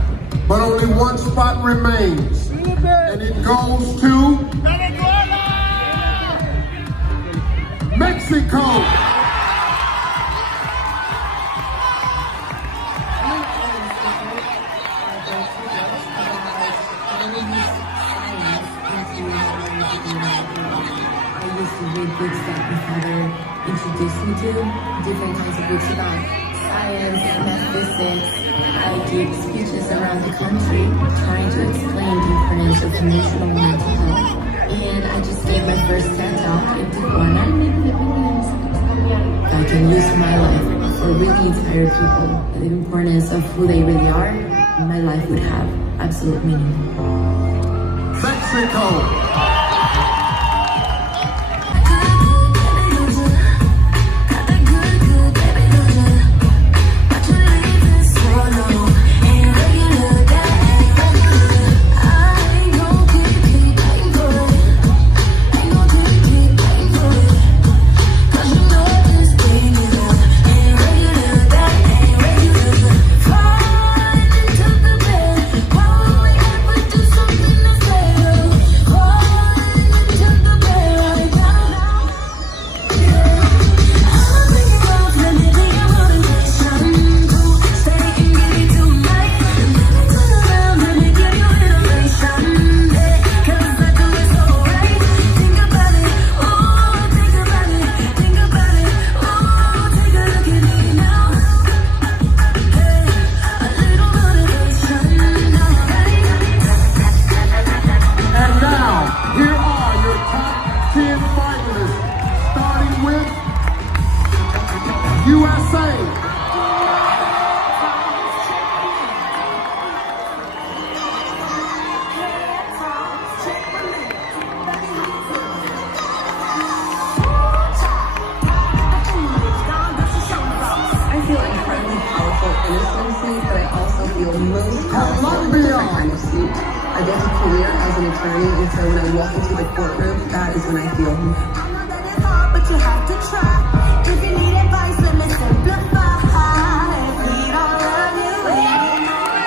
but only one spot remains, and it goes to Mexico. Books that my father introduced me to, different kinds of books about science, metaphysics. I give speeches around the country trying to explain the importance of emotional and mental health. And I just gave my first TED Talk in Tijuana. I can use my life for really inspire people, the importance of who they really are, my life would have absolute meaning. Mexico. I get a career as an attorney, and so when I walk into the courtroom, that is when I feel home. But you have to try. If you need advice, let me simplify. We don't love you anymore.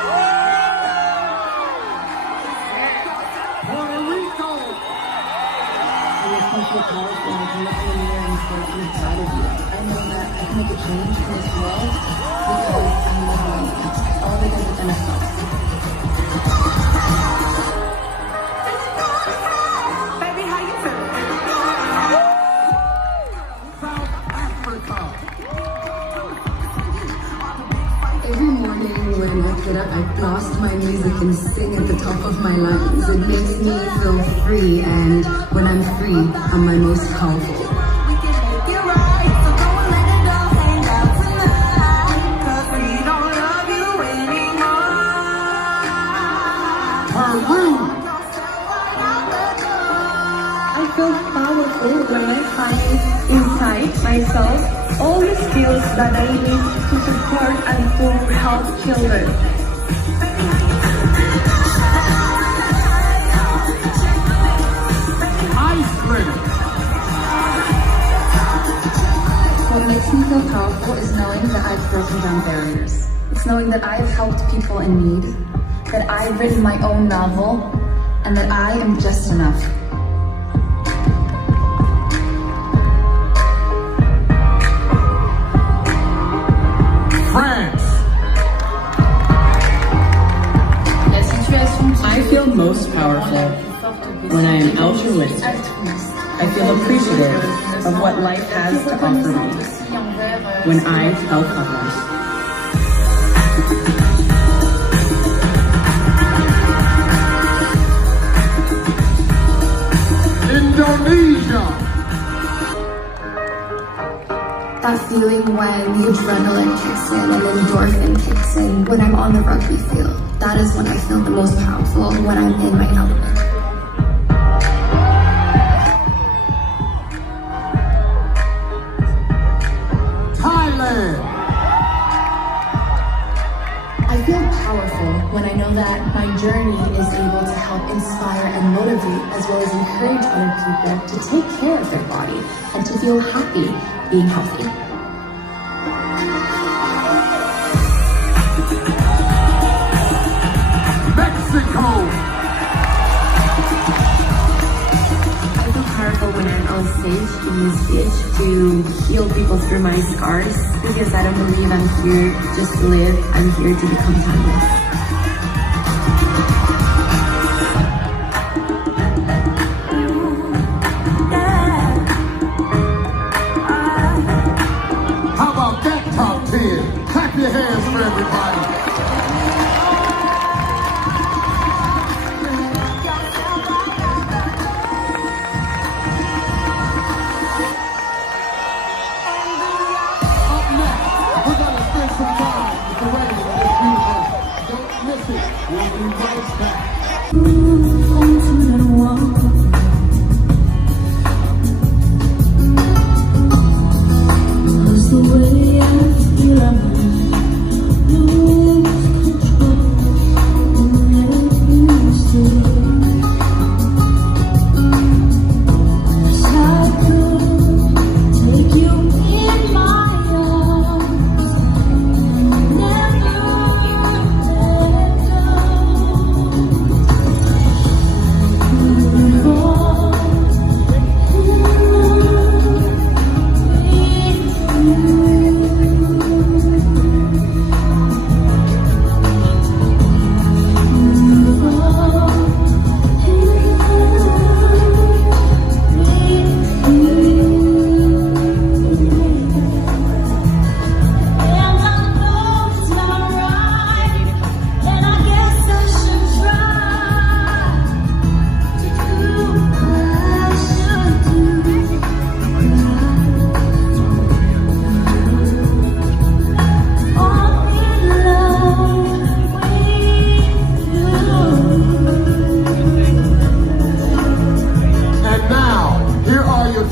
Puerto Rico. I just feel so powerful. I can look in the mirror and say, I'm proud of you. I know that I can make a change in this world because I'm loving you. All because of myself. Every morning when I get up, I blast my music and sing at the top of my lungs. It makes me feel free, and when I'm free, I'm my most powerful. I feel powerful when I find inside myself all the skills that I need to support and to help children. What makes me feel powerful is knowing that I've broken down barriers. It's knowing that I've helped people in need, that I've written my own novel, and that I am just enough. I feel most powerful when I am altruistic. I feel appreciative of what life has to offer me when I help others. Indonesia. That feeling when the adrenaline kicks in and the endorphin kicks in when I'm on the rugby field. That is when I feel the most powerful, when I'm in my element. Thailand! I feel powerful when I know that my journey is able to help inspire and motivate as well as encourage other people to take care of their body and to feel happy being healthy. Mexico! I feel powerful when I'm on stage, giving a speech to heal people through my scars, because I don't believe I'm here just to live, I'm here to become timeless. How about that top 10? Clap your hands for everybody. Up next, we're going to spend some time with the ladies of this university. Don't miss it. We'll be right back.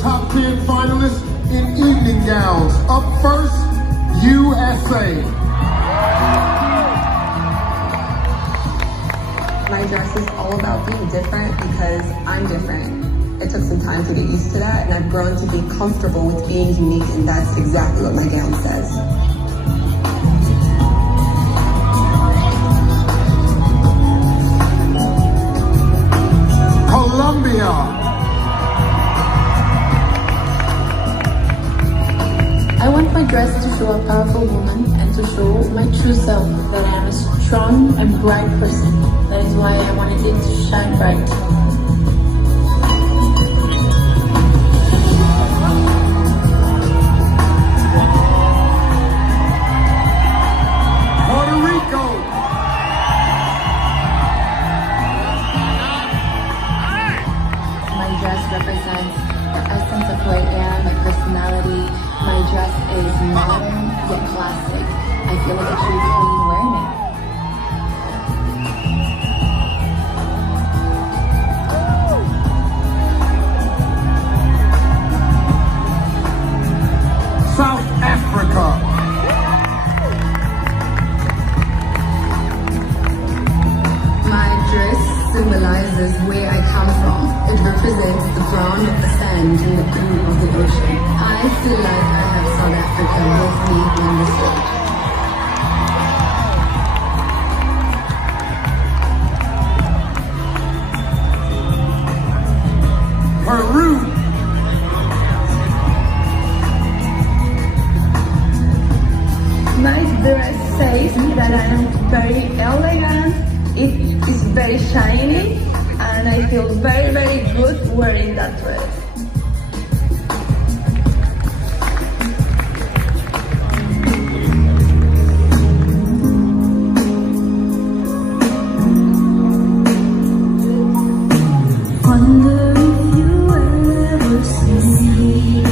Top 10 finalists in evening gowns. Up first, USA. My dress is all about being different because I'm different. It took some time to get used to that, and I've grown to be comfortable with being unique, and that's exactly what my gown says. Colombia. I want my dress to show a powerful woman and to show my true self, that I am a strong and bright person. That is why I wanted it to shine bright. Puerto Rico. My dress represents the essence of who I am, my personality. My dress is modern yet classic. I feel like a true queen wearing it. South Africa. My dress symbolizes where I come from. It represents the brown of the sand and the blue of the ocean. I feel like I have South Africa with me on this stage. Peru. My dress says that I am very elegant, it is very shiny, and I feel very, very good wearing that dress. Wonder if you ever see me.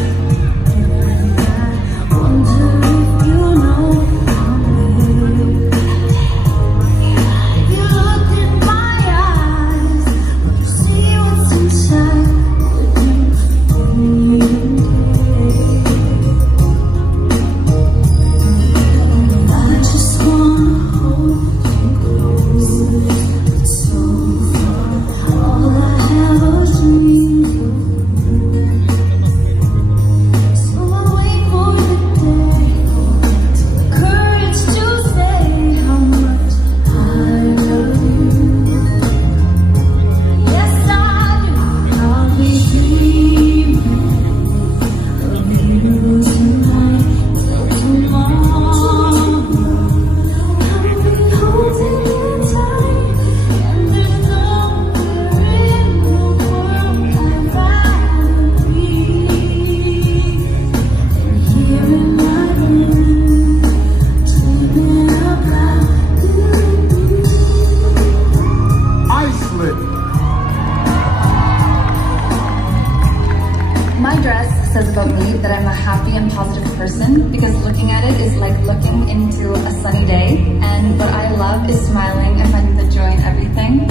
because looking at it is like looking into a sunny day, and what I love is smiling and finding the joy in everything.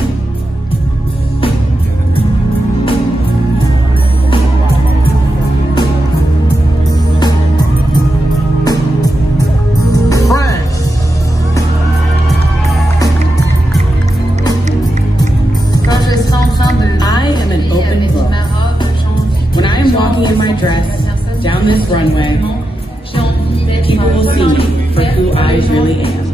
I am an open book. When I am walking in my dress down this runway, people will see me for who I really am.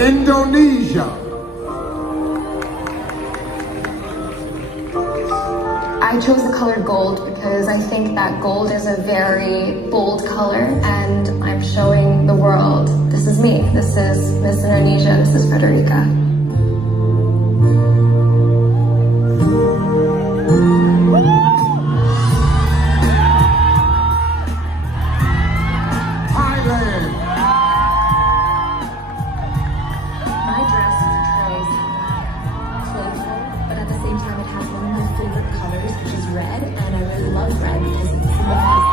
Indonesia. I chose the color gold because I think that gold is a very bold color, and I'm showing the world, this is me, this is Miss Indonesia, this is Frederica. My dress is playful, but at the same time it has one of my favorite colors, which is red, and I really love red because it signifies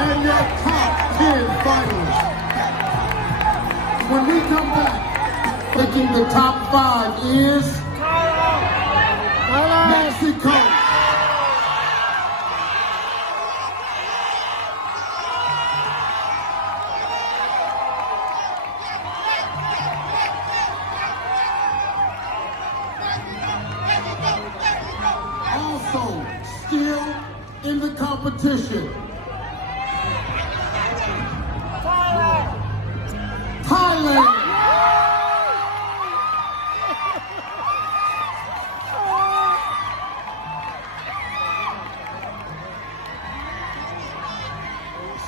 and your top 10 finalists. When we come back, picking the top 5 is Mexico. Also, still in the competition, Thailand.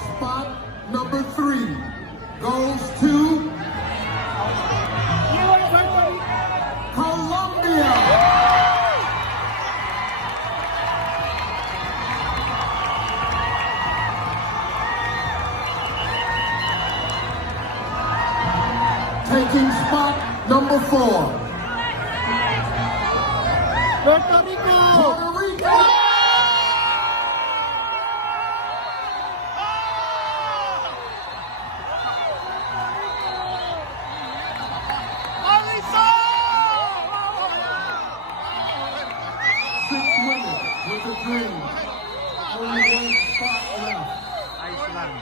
Spot number 3 goes to Colombia. Taking spot number 4. Puerto Rico. Puerto Rico. Six women with a dream. Only one spot left. Iceland.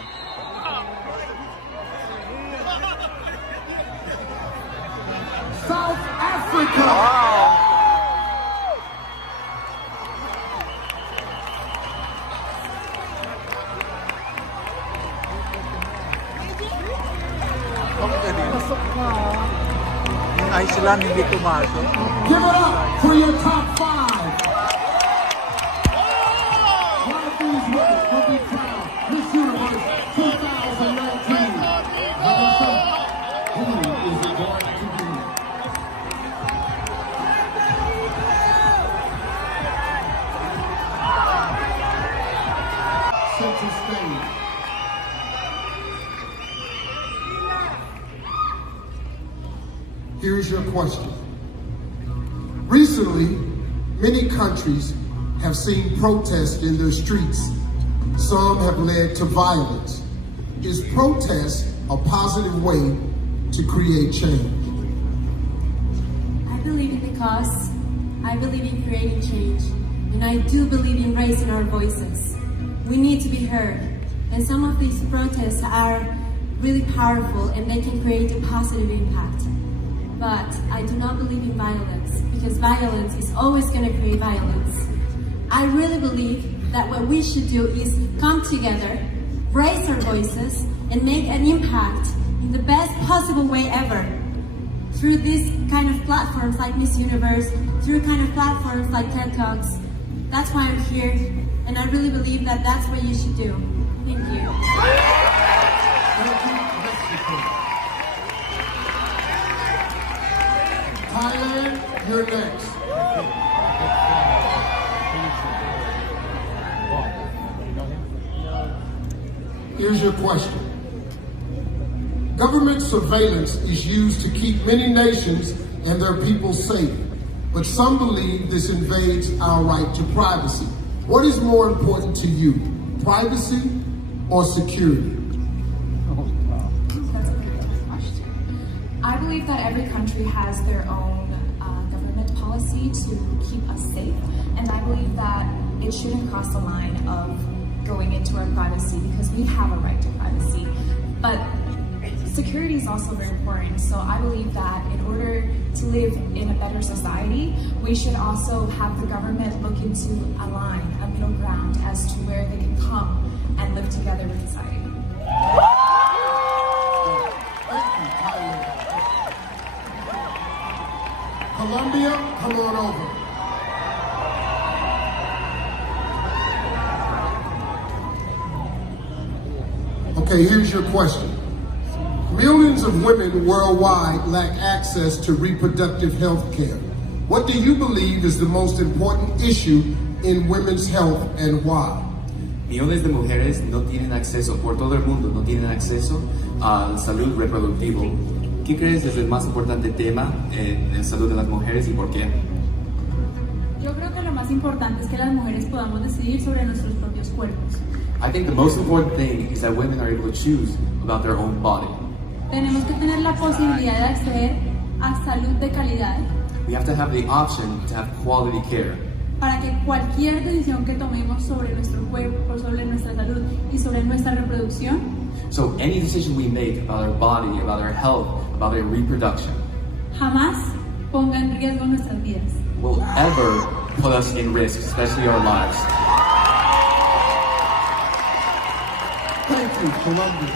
South Africa. Wow. Yung Iceland hindi pumasok. Give it up for your top 5. One of these women will be crowned Miss Universe 2019. Melissa, who is it going to be? Center stage. Here's your question. Recently, many countries have seen protests in their streets. Some have led to violence. Is protest a positive way to create change? I believe in the cause, I believe in creating change, and I do believe in raising our voices. We need to be heard, and some of these protests are really powerful and they can create a positive impact. But I do not believe in violence, because violence is always going to create violence. I really believe that what we should do is come together, raise our voices, and make an impact in the best possible way ever. Through these kind of platforms like Miss Universe, through kind of platforms like TED Talks. That's why I'm here, and I really believe that that's what you should do. Thank you. Thailand, you're next. Here's your question. Government surveillance is used to keep many nations and their people safe, but some believe this invades our right to privacy. What is more important to you, privacy or security? That's a very tough question. I believe that every country has their own government policy to keep us safe, and I believe that it shouldn't cross the line of going into our privacy because we have a right to privacy. But security is also very important, so I believe that in order to live in a better society, we should also have the government look into a line, a middle ground as to where they can come and live together with society. Colombia, come on over. Okay, here's your question. Millions of women worldwide lack access to reproductive health care. What do you believe is the most important issue in women's health and why? Millones de mujeres no tienen acceso, por todo el mundo, no tienen acceso a salud reproductiva. ¿Qué crees es el más importante tema en la salud de las mujeres y por qué? Yo creo que lo más importante es que las mujeres podamos decidir sobre nuestros propios cuerpos. I think the most important thing is that women are able to choose about their own body. Tenemos que tener la posibilidad de acceder a salud de calidad. We have to have the option to have quality care. Para que cualquier decisión que tomemos sobre nuestro cuerpo, sobre nuestra salud y sobre nuestra reproducción, So any decision we make about our body, about our health, about our reproduction, jamás ponga en riesgo nuestras vidas. will ever put us in risk, especially our lives. Thank you, Colombia.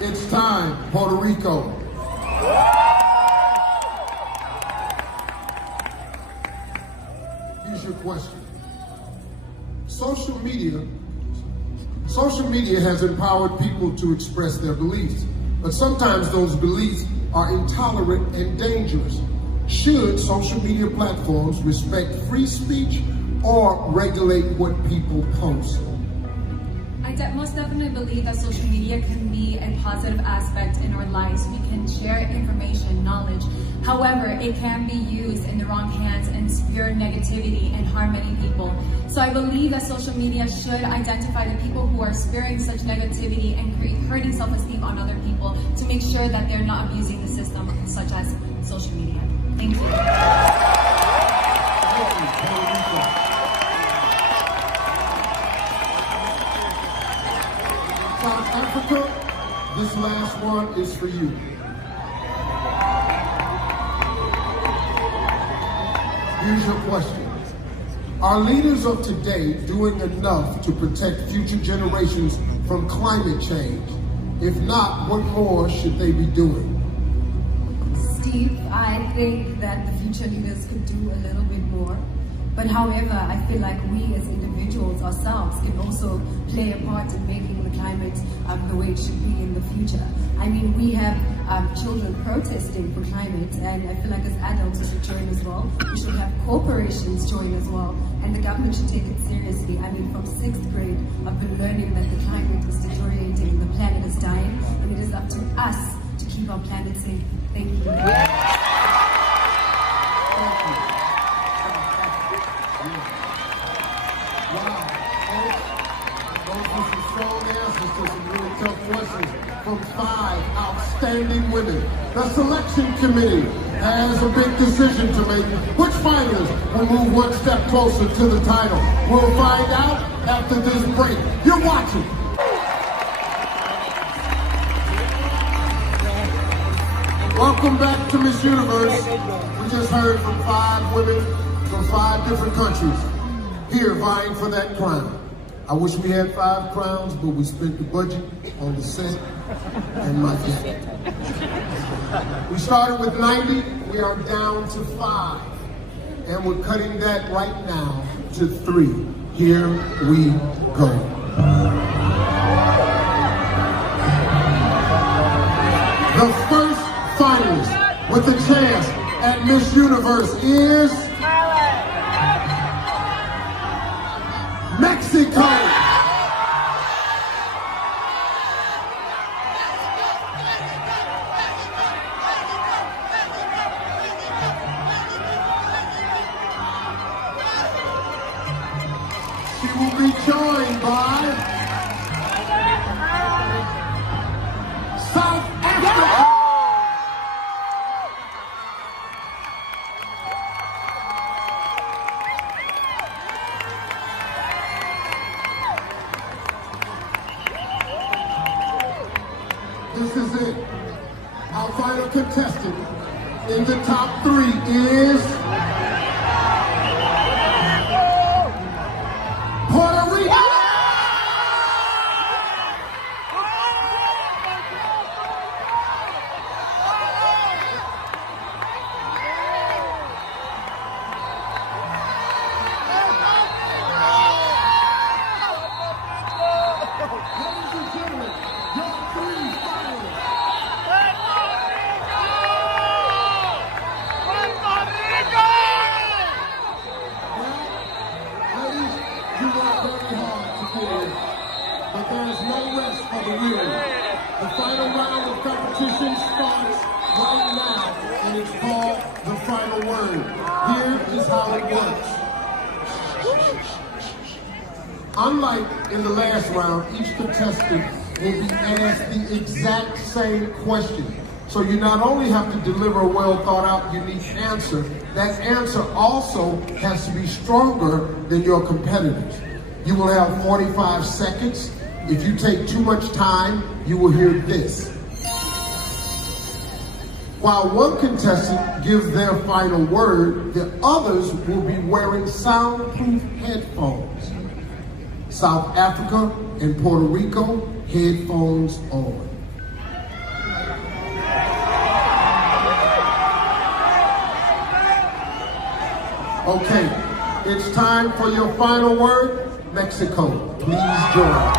It's time, Puerto Rico. Here's your question. Social media has empowered people to express their beliefs, but sometimes those beliefs are intolerant and dangerous. Should social media platforms respect free speech or regulate what people post? I most definitely believe that social media can be a positive aspect in our lives. We can share information, knowledge. However, it can be used in the wrong hands and spew negativity and harm many people. So I believe that social media should identify the people who are spewing such negativity and hurting self-esteem on other people to make sure that they're not abusing the system, such as social media. Thank you. South Africa, this last one is for you. Here's your question. Are leaders of today doing enough to protect future generations from climate change? If not, what more should they be doing? Steve, I think that the future leaders could do a little bit more. But however, I feel like we as individuals ourselves can also play a part in making the climate the way it should be in the future. I mean, we have children protesting for climate, and I feel like as adults we should join as well. We should have corporations join as well, and the government should take it seriously. I mean, from 6th grade, I've been learning that the climate is deteriorating, the planet is dying, and it is up to us to keep our planet safe. Thank you. Wow, folks, those women, the selection committee has a big decision to make. Which fighters will move one step closer to the title? We'll find out after this break. You're watching. Welcome back to Miss Universe. We just heard from 5 women from 5 different countries here vying for that crown. I wish we had 5 crowns, but we spent the budget on the set and my jacket. We started with 90, we are down to 5. And we're cutting that right now to 3. Here we go. The first finalist with a chance at Miss Universe is Mexico. She will be joined by South Africa. This is it. Our final contestant in the top 3 is Puerto Rico. Ladies and gentlemen, your 3 finalists. Ladies, you worked very hard to get here, but there is no rest for the weary. The final round of competition starts right now, and it's called the final word. Here is how it works. Unlike in the last round, each contestant will be asked the exact same question. So you not only have to deliver a well thought out, unique answer, that answer also has to be stronger than your competitors. You will have 45 seconds. If you take too much time, you will hear this. While one contestant gives their final word, the others will be wearing soundproof headphones. South Africa and Puerto Rico, headphones on. Okay, it's time for your final word. Mexico, please join.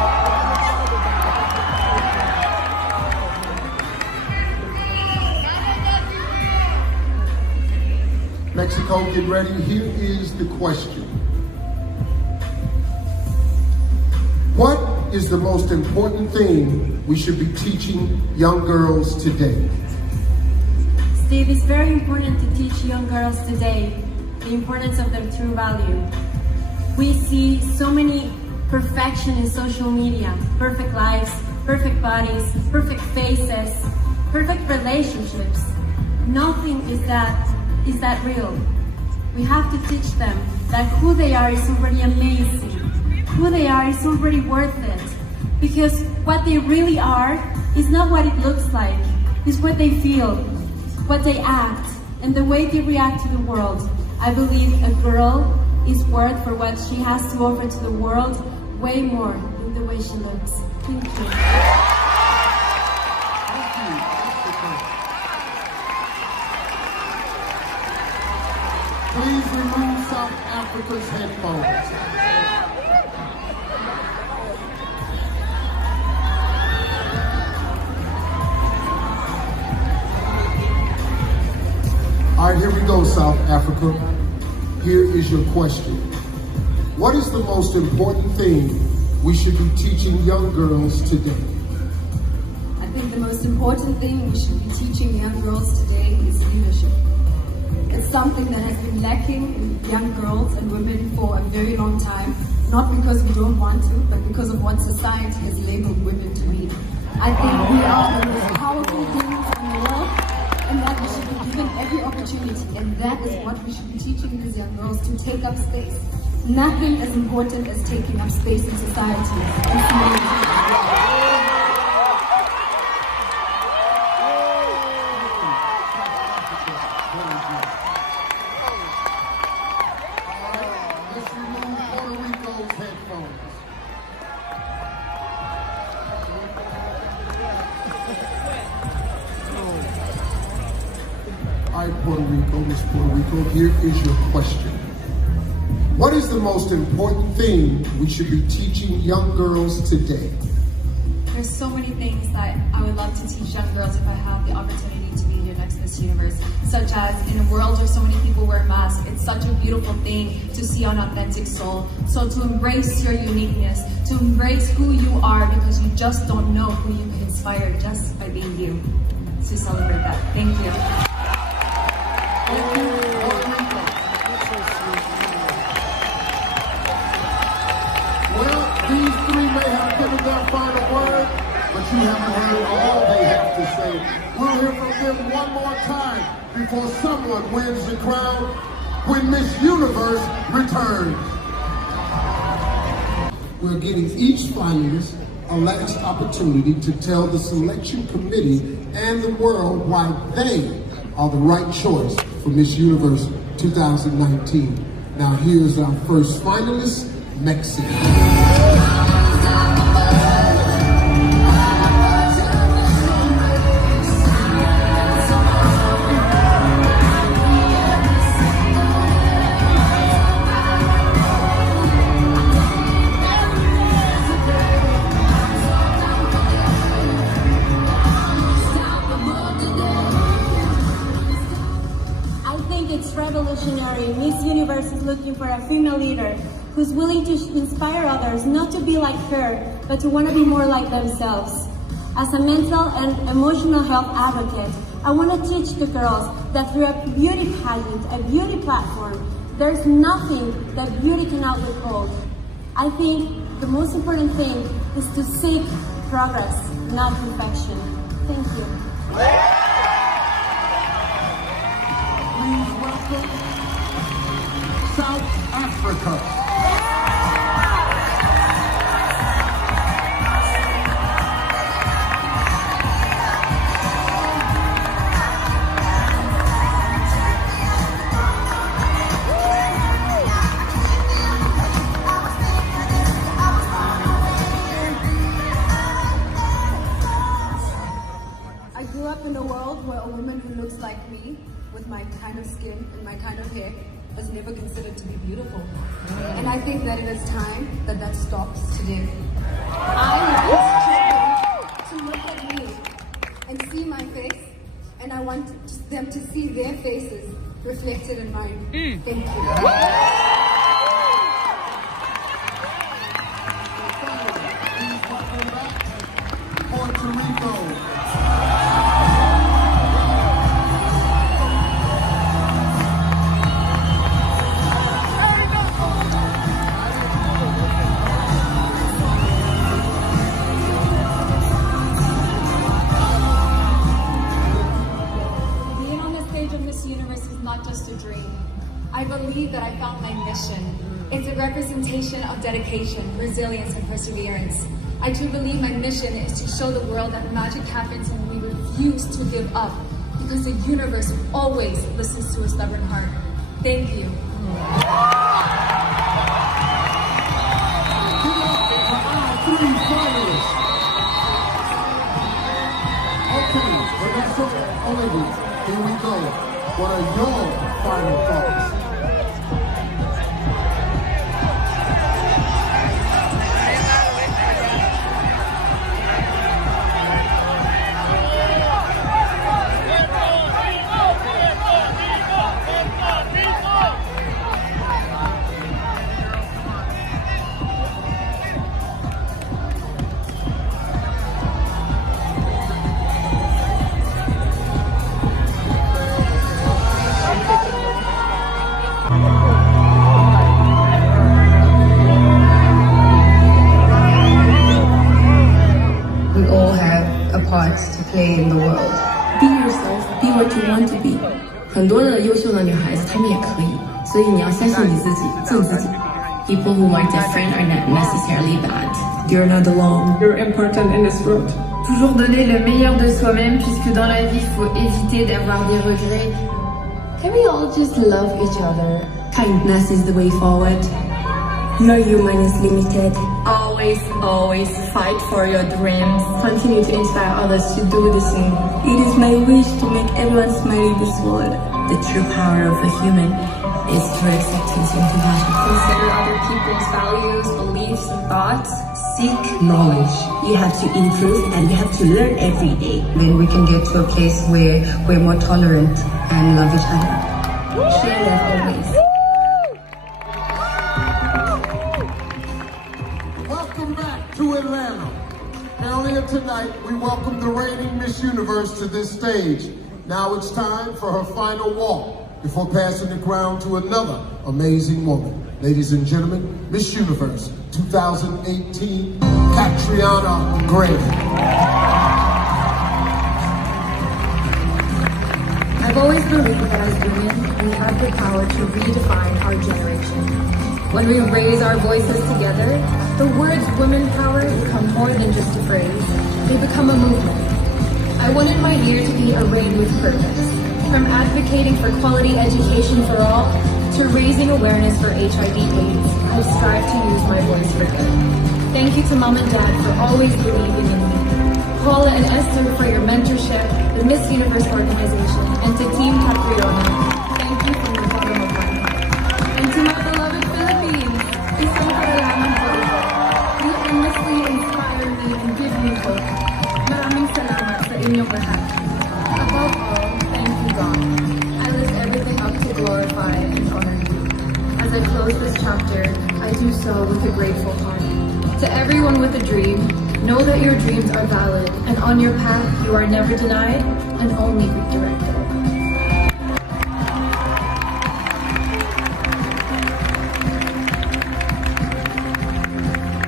Mexico, get ready. Here is the question. What is the most important thing we should be teaching young girls today? Steve, it's very important to teach young girls today the importance of their true value. We see so many perfection in social media, perfect lives, perfect bodies, perfect faces, perfect relationships. Nothing is that real. We have to teach them that who they are is already amazing. Who they are is already worth it. Because what they really are is not what it looks like. It's what they feel, what they act, and the way they react to the world. I believe a girl is worth for what she has to offer to the world way more than the way she looks. Thank you. Please remove South Africa's headphones. All right, here we go, South Africa. Here is your question. What is the most important thing we should be teaching young girls today? I think the most important thing we should be teaching young girls today is leadership. It's something that has been lacking in young girls and women for a very long time, not because we don't want to, but because of what society has labeled women to be. I think we are the most powerful beings in the world. And that is what we should be teaching these young girls, to take up space. Nothing as important as taking up space in society. All right, Puerto Rico, Miss Puerto Rico, here is your question. What is the most important thing we should be teaching young girls today? There's so many things that I would love to teach young girls if I have the opportunity to be your next Miss Universe, such as in a world where so many people wear masks, it's such a beautiful thing to see an authentic soul. So to embrace your uniqueness, to embrace who you are, because you just don't know who you can inspire just by being you. To celebrate that. Thank you. Well, these three may have given their final word, but you haven't heard all they have to say. We'll hear from them one more time before someone wins the crown when Miss Universe returns. We're giving each finalist a last opportunity to tell the selection committee and the world why they are the right choice for Miss Universe 2019. Now here's our first finalist, Mexico. It's revolutionary. Miss Universe is looking for a female leader who's willing to inspire others, not to be like her, but to want to be more like themselves. As a mental and emotional health advocate, I want to teach the girls that through a beauty pageant, a beauty platform, there's nothing that beauty cannot withhold. I think the most important thing is to seek progress, not perfection. Thank you. Please welcome South Africa. I grew up in a world where a woman who looks like me, with my kind of skin and my kind of hair, was never considered to be beautiful. And I think that it is time that that stops today. I want children to look at me and see my face, and I want them to see their faces reflected in mine. Thank you. Puerto Rico. I believe that I found my mission. It's a representation of dedication, resilience, and perseverance. I do believe my mission is to show the world that magic happens when we refuse to give up, because the universe always listens to a stubborn heart. Thank you. Okay, Vanessa, Olivia, here we go. What are your final thoughts? We all have a part to play in the world. Be yourself, be what you want to be. 很多的优秀的女孩子，她们也可以，所以你要相信你自己，做自己。People who are different are not necessarily bad. You're not alone. You're important in this world. Toujours donner le meilleur de soi-même, puisque dans la vie, il faut éviter d'avoir des regrets. Can we all just love each other? Kindness is the way forward. No human is limited. Always, always fight for your dreams. Continue to inspire others to do the same. It is my wish to make everyone smile in this world. The true power of a human is through acceptance and compassion. Consider other people's values, beliefs, and thoughts. Seek knowledge. You have to improve and you have to learn every day. Then we can get to a place where we're more tolerant and love each other. Share love always. Welcome back to Atlanta. Earlier tonight, we welcomed the reigning Miss Universe to this stage. Now it's time for her final walk before passing the crown to another amazing woman. Ladies and gentlemen, Miss Universe 2018, Catriona Gray. I've always believed that as women, we have the power to redefine our generation. When we raise our voices together, the words women power become more than just a phrase. They become a movement. I wanted my year to be a reign with purpose. From advocating for quality education for all, to raising awareness for HIV/AIDS, I've strived to use my voice for good. Thank you to Mom and Dad for always believing in me. Paula and Esther for your mentorship, the Miss Universe organization, and to Team Catriona, thank you from the bottom of my heart. And to my beloved Philippines, isang kaalaman po. You endlessly inspire me and give me hope. Maraming salamat sa inyong lahat. Above all, thank you God. I lift everything up to glorify and honor you. As I close this chapter, I do so with a grateful heart. To everyone with a dream, know that your dreams are valid, and on your path you are never denied and only redirected.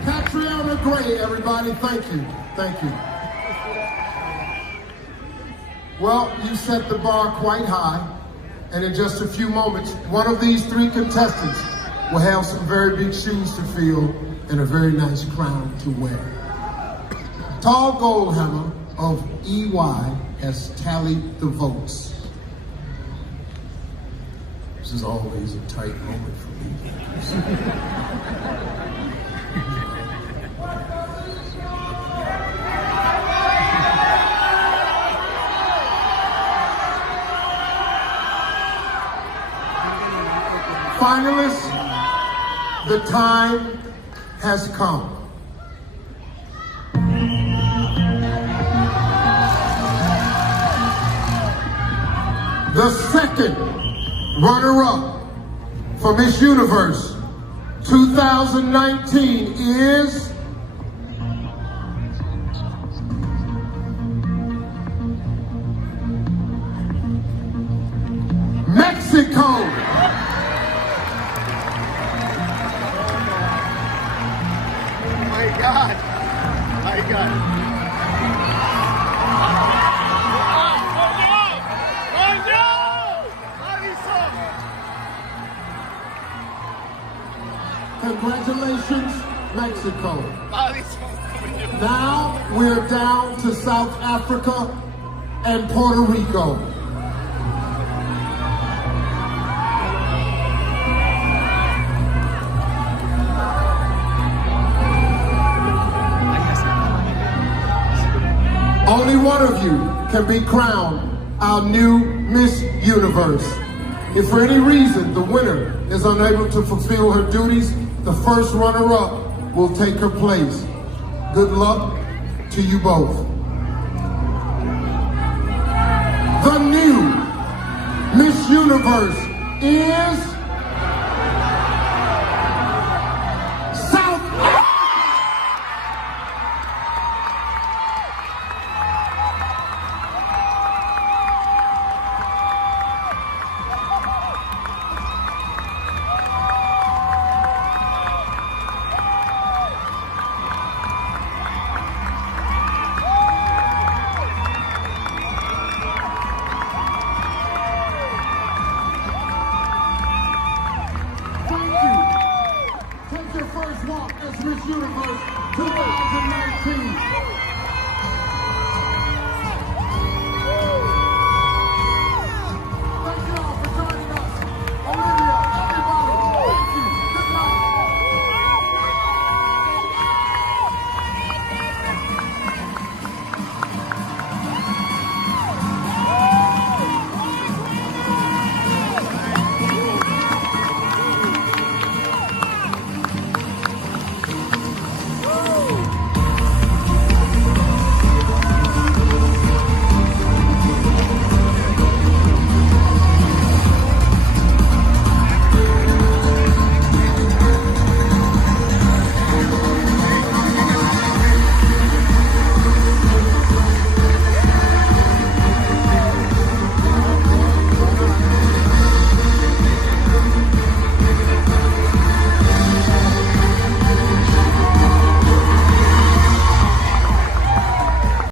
Catriona Gray, everybody, thank you. Thank you. Well, you set the bar quite high, and in just a few moments, one of these three contestants will have some very big shoes to fill and a very nice crown to wear. Tall Goldhammer of EY has tallied the votes. This is always a tight moment for me. Finalists, the time has come. The second runner-up for Miss Universe 2019 is Mexico. God. My God. Congratulations, Mexico. Now we're down to South Africa and Puerto Rico. Only one of you can be crowned our new Miss Universe. If for any reason the winner is unable to fulfill her duties, the first runner-up will take her place. Good luck to you both. The new Miss Universe is